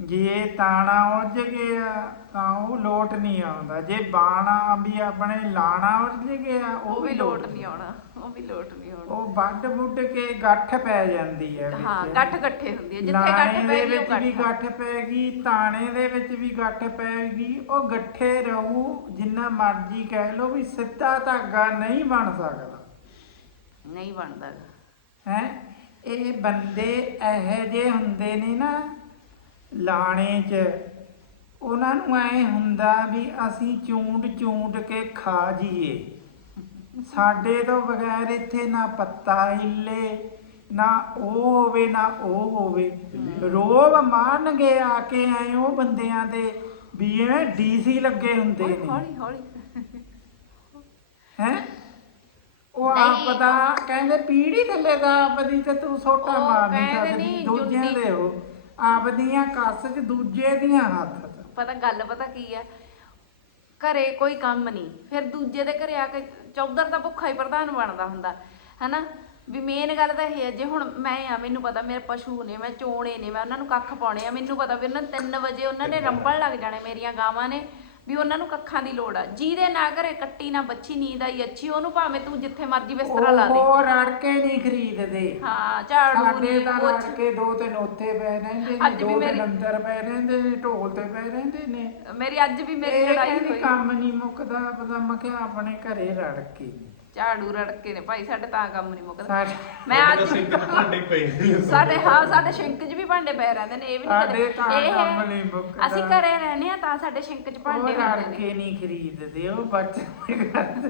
ਜੇ ਤਾਣਾ ਉਲਝ ਗਿਆ ਤਾਂ ਉਹ ਲੋਟ ਨਹੀਂ ਆਉਂਦਾ। ਜੇ ਬਾਣਾ ਵੀ ਆਪਣੇ ਲਾਣਾ ਉਲਝ ਗਿਆ ਉਹ ਵੀ ਲੋਟ ਨਹੀਂ ਆਉਣਾ। ਉਹ ਵੀ ਲੋਟ ਨਹੀਂ ਆਉਣਾ। ਉਹ ਵੱਡ ਵੁੱਡ ਕੇ ਗੱਠ ਪੈ ਜਾਂਦੀ ਹੈ ਹਾਂ। ਗੱਠ ਇਕੱਠੇ ਹੁੰਦੀ ਹੈ। ਜਿੱਥੇ ਗੱਠ ਪੈ ਗਈ ਉਹ ਵੀ ਗੱਠ ਪੈ ਗਈ ਤਾਣੇ ਦੇ ਵਿੱਚ ਵੀ ਗੱਠ ਪੈ ਗਈ ਉਹ ਗੱਠੇ ਰਹੂ ਜਿੰਨਾ ਮਰਜ਼ੀ ਕਹਿ ਲਓ ਵੀ ਸਿੱਧਾ ਧਾਗਾ ਨਹੀਂ ਬਣ ਸਕਦਾ। ਨਹੀਂ ਬਣਦਾ। ਹੈ? ਇਹ ਬੰਦੇ ਇਹੋ ਜਿਹੇ ਹੁੰਦੇ ਨੇ ਨਾ ਲਾਣੇ 'ਚ ਉਹਨਾਂ ਨੂੰ ਐ ਹੁੰਦਾ ਵੀ ਅਸੀਂ ਚੂੰਡ ਚੂੰਡ ਕੇ ਖਾ ਜੀਏ ਸਾਡੇ ਤੋਂ ਬਗੈਰ ਇੱਥੇ ਨਾ ਪੱਤਾ ਹਿੱਲੇ ਨਾ ਉਹ ਹੋਵੇ ਨਾ ਉਹ ਹੋਵੇ ਰੋਬ ਮਾਰਨਗੇ ਆ ਕੇ ਐ ਉਹ ਬੰਦਿਆਂ ਦੇ ਵੀ ਐ ਡੀਸੀ ਲੱਗੇ ਹੁੰਦੇ ਨੇ ਹੌਲੀ ਹੌਲੀ ਹੈ ਉਹ। ਆਪ ਦਾ ਕਹਿੰਦੇ ਪੀੜੀ ਥੱਲੇ ਦਾ ਆਪਦੀ ਤੇ ਤੂੰ ਸੋਟਾ ਉਹ ਮਾਰ ਨਹੀਂ ਕਹਿੰਦੇ ਸਕਦੀ ਨਹੀਂ, ਦੂਜਿਆਂ। ਦੇ ਹੋ ਆਪਦੀਆਂ ਕੱਸ ਚ ਦੂਜੇ ਦੀਆਂ ਹੱਥ ਚ। ਪਤਾ ਗੱਲ ਪਤਾ ਕੀ ਹੈ ਘਰੇ ਕੋਈ ਕੰਮ ਨਹੀਂ। ਫਿਰ ਦੂਜੇ ਦੇ ਘਰੇ ਆ ਕੇ ਚੌਧਰ ਦਾ ਭੁੱਖਾ ਹੀ ਪ੍ਰਧਾਨ ਬਣਦਾ ਹੁੰਦਾ ਹੈਨਾ? ਵੀ ਮੇਨ ਗੱਲ ਤਾਂ ਇਹ ਹੈ ਜੇ ਹੁਣ ਮੈਂ ਆ ਮੈਨੂੰ ਪਤਾ ਮੇਰੇ ਪਸ਼ੂ ਨੇ ਮੈਂ ਚੋਣੇ ਨੇ ਮੈਂ ਉਹਨਾਂ ਨੂੰ ਕੱਖ ਪਾਉਣੇ ਆ ਮੈਨੂੰ ਪਤਾ ਵੀ ਉਹਨਾਂ 3 ਵਜੇ ਉਹਨਾਂ ਨੇ ਰੰਬਲ ਲੱਗ ਜਾਣੇ ਮੇਰੀਆਂ ਗਾਵਾਂ ਨੇ। ਵੀ ਉਹਨਾਂ ਨੂੰ ਕੱਖਾਂ ਦੀ ਲੋੜ ਆ। ਜਿਹਦੇ ਨਾ ਘਰੇ ਕੱਟੀ ਨਾ ਬੱਚੀ ਨੀਂਦ ਆਈ ਅੱਛੀ ਉਹਨੂੰ ਭਾਵੇਂ ਤੂੰ ਜਿੱਥੇ ਮਰਜ਼ੀ ਬਿਸਤਰਾ ਲਾ ਦੇ। ਉਹ ਰੜ ਕੇ ਨਹੀਂ ਖਰੀਦਦੇ। ਹਾਂ ਝਾੜੂ ਸਾਡੇ ਨਹੀਂ ਤਾਂ ਕੁਛ। ਰੜ ਕੇ ਦੋ ਤਿੰਨ ਉੱਥੇ ਪਏ ਰਹਿੰਦੇ ਨੇ ਅੱਜ ਵੀ ਦੋ ਮੇਰੀ- ਤਿੰਨ ਅੰਦਰ ਪਏ ਰਹਿੰਦੇ ਨੇ ਢੋਲ ਤੇ ਪਏ ਰਹਿੰਦੇ ਨੇ। ਮੇਰੀ ਅੱਜ ਵੀ ਮੇਰੀ ਇਹ ਲੜਾਈ ਕਹਿੰਦੀ ਹੋਈ। ਕੰਮ ਨਹੀਂ ਮੁੱਕਦਾ ਪਤਾ ਮੈਂ ਕਿਹਾ ਆਪਣੇ ਘਰੇ ਰੜ ਕੇ ਝਾੜੂ ਰੜਕੇ ਨੇ। ਭਾਈ ਸਾਡੇ ਤਾਂ ਕੰਮ ਨਹੀਂ ਮੁੱਕਦਾ। ਮੈਂ ਅੱਜ ਭਾਂਡੇ ਪਏ ਨੇ। ਸਾਡੇ ਹਾਂ ਸਾਡੇ ਸ਼ਿੰਕ 'ਚ ਵੀ ਭਾਂਡੇ ਪਏ ਰਹਿੰਦੇ ਨੇ ਇਹ ਵੀ ਸਾਡੇ ਨਹੀਂ ਤਾਂ ਕੰਮ ਨਹੀਂ ਮੁੱਕਦਾ। ਅਸੀਂ ਘਰੇ ਰਹਿੰਦੇ ਆ ਤਾਂ ਸਾਡੇ ਸ਼ਿੰਕ 'ਚ ਉਹ ਭਾਂਡੇ ਰੜ ਹੁੰਦੇ ਨੇ। ਕੇ ਨਹੀਂ ਖਰੀਦਦੇ ਉਹ ਬੱਚੇ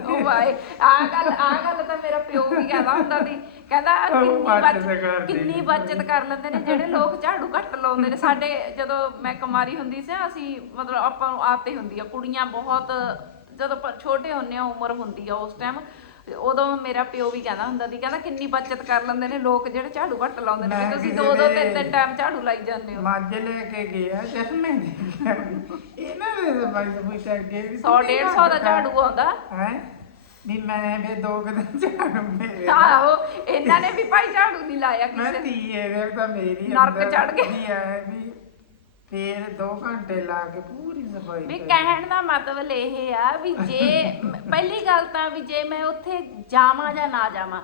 ਉਹ ਭਾਈ ਆ ਗੱਲ ਆ ਗੱਲ ਤਾਂ ਮੇਰਾ ਪਿਓ ਵੀ ਕਹਿੰਦਾ ਹੁੰਦਾ ਸੀ। ਕਹਿੰਦਾ ਉਹ ਕਿੰਨੀ ਬੱਚਤ ਕਿੰਨੀ ਕਰ ਲੈਂਦੇ ਨੇ ਜਿਹੜੇ ਲੋਕ ਝਾੜੂ ਘੱਟ ਲਾਉਂਦੇ ਨੇ। ਸਾਡੇ ਜਦੋਂ ਮੈਂ ਕੁਮਾਰੀ ਹੁੰਦੀ ਸੀ ਅਸੀਂ ਮਤਲਬ ਆਪਾਂ ਨੂੰ ਆਤੇ ਹੁੰਦੀ ਆ। ਕੁੜੀਆਂ ਬਹੁਤ ਜਦੋਂ ਛੋਟੇ ਹੁੰਨੇ ਆ ਉਮਰ ਹੁੰਦੀ ਆ ਉਸ ਟਾਈਮ ਉਦੋਂ ਮੇਰਾ ਪਿਓ ਵੀ ਕਹਿੰਦਾ ਹੁੰਦਾ ਸੀ ਕਹਿੰਦਾ ਕਿੰਨੀ ਬਚਤ ਕਰ ਲੈਂਦੇ ਨੇ ਲੋਕ ਜਿਹੜੇ ਝਾੜੂ ਘੱਟ ਲਾਉਂਦੇ ਨੇ ਵੀ ਮੈਂ ਤੁਸੀਂ ਕਿਸੇ ਦੋ ਦੋ ਤਿੰਨ ਤਿੰਨ ਟਾਈਮ ਝਾੜੂ ਲਾਈ ਜਾਂਦੇ ਹੋ। ਮੱਝ ਲੈ ਕੇ ਗਿਆ ਜਦ ਮੈਂ ਦੇਖਿਆ ਵੀ ਇਹਨਾਂ ਦੇ ਤਾਂ ਬਾਈ ਪੁੱਛ ਅੱਗੇ ਵੀ 100 150 ਦਾ ਝਾੜੂ ਆਉਂਦਾ। ਹੈ? ਵੀ ਮੈਂ ਵੀ ਦੋ ਕੁ ਦਿਨ ਝਾੜੂ ਮੇਰੇ ਆਹੋ ਇਹਨਾਂ ਨੇ ਵੀ ਭਾਈ ਝਾੜੂ ਨਹੀਂ ਲਾਇਆ ਮੈਂ ਕਿਸੇ ਧੀਏ ਦੇ ਤਾਂ ਮੇਰੀ ਨਰਕ ਚੜ੍ਹ ਗਏ। ਵੀ ਹੈ ਵੀ ਫੇਰ 2 ਘੰਟੇ ਲਾ ਕੇ ਪੂਰੀ ਸਫ਼ਾਈ ਵੀ ਕਰੀ। ਕਹਿਣ ਦਾ ਮਤਲਬ ਇਹ ਆ ਵੀ ਜੇ ਪਹਿਲੀ ਗੱਲ ਤਾਂ ਵੀ ਜੇ ਮੈਂ ਉੱਥੇ ਜਾਵਾਂ ਜਾਂ ਨਾ ਜਾਵਾਂ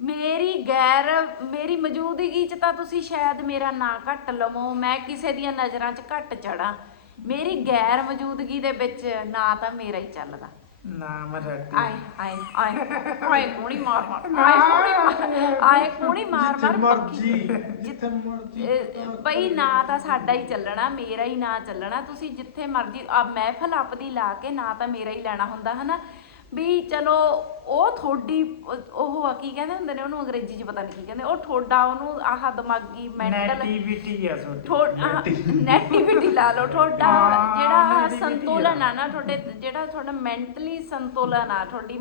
ਮੇਰੀ ਗੈਰ ਮੇਰੀ ਮੌਜੂਦਗੀ 'ਚ ਤਾਂ ਤੁਸੀਂ ਸ਼ਾਇਦ ਮੇਰਾ ਨਾਂ ਘੱਟ ਲਵੋ ਮੈਂ ਕਿਸੇ ਦੀਆਂ ਨਜ਼ਰਾਂ 'ਚ ਘੱਟ ਚੜਾਂ ਮੇਰੀ ਗੈਰ ਮੌਜੂਦਗੀ ਦੇ ਵਿੱਚ ਨਾਂ ਤਾਂ ਮੇਰਾ ਹੀ ਚੱਲਦਾ ਨਾਮ ਰੱਟੀ ਆਏ ਆਏ ਆਏ। ਆਏ ਕੋਣੀ ਮਾਰ ਮਾਰ। ਆਏ ਕੋਣੀ ਮਾਰ ਆਏ ਕੋਣੀ ਮਾਰ ਜਿੱਥੇ ਮਾਰ ਮਰਜ਼ੀ ਜਿੱਥੇ ਮਰਜ਼ੀ। ਇਹ- ਬਈ ਨਾ ਤਾਂ ਸਾਡਾ ਹੀ ਚੱਲਣਾ ਮੇਰਾ ਹੀ ਨਾ ਚੱਲਣਾ। ਤੁਸੀਂ ਜਿੱਥੇ ਮਰਜ਼ੀ ਆ ਮਹਿਫਲ ਆਪਦੀ ਲਾ ਕੇ ਨਾ ਤਾਂ ਮੇਰਾ ਹੀ ਲੈਣਾ ਹੁੰਦਾ ਹਨਾ? ਵੀ ਚਲੋ ਉਹ ਥੋੜੀ ਉਹ ਆ ਕੀ ਕਹਿੰਦੇ ਹੁੰਦੇ ਨੇ ਉਹਨੂੰ ਅੰਗਰੇਜ਼ੀ 'ਚ ਪਤਾ ਨਹੀਂ ਕੀ ਕਹਿੰਦੇ ਉਹ ਥੋੜਾ ਉਹਨੂੰ ਆਹ ਦਿਮਾਗੀ ਮੈਂਟਲ ਨੈਟੀਵਿਟੀ ਆ ਤੁਹਾਡੀ ਥੋੜਾ ਨੈਗੇਟਿਵਿਟੀ ਲਾ ਲਓ ਹਾਂ, ਜਿਹੜਾ ਸੰਤੁਲਨ ਆ। ਨਾ ਤੁਹਾਡੇ ਜਿਹੜਾ ਤੁਹਾਡਾ ਮੈਂਟਲੀ ਸੰਤੁਲਨ ਆ ਤੁਹਾਡੀ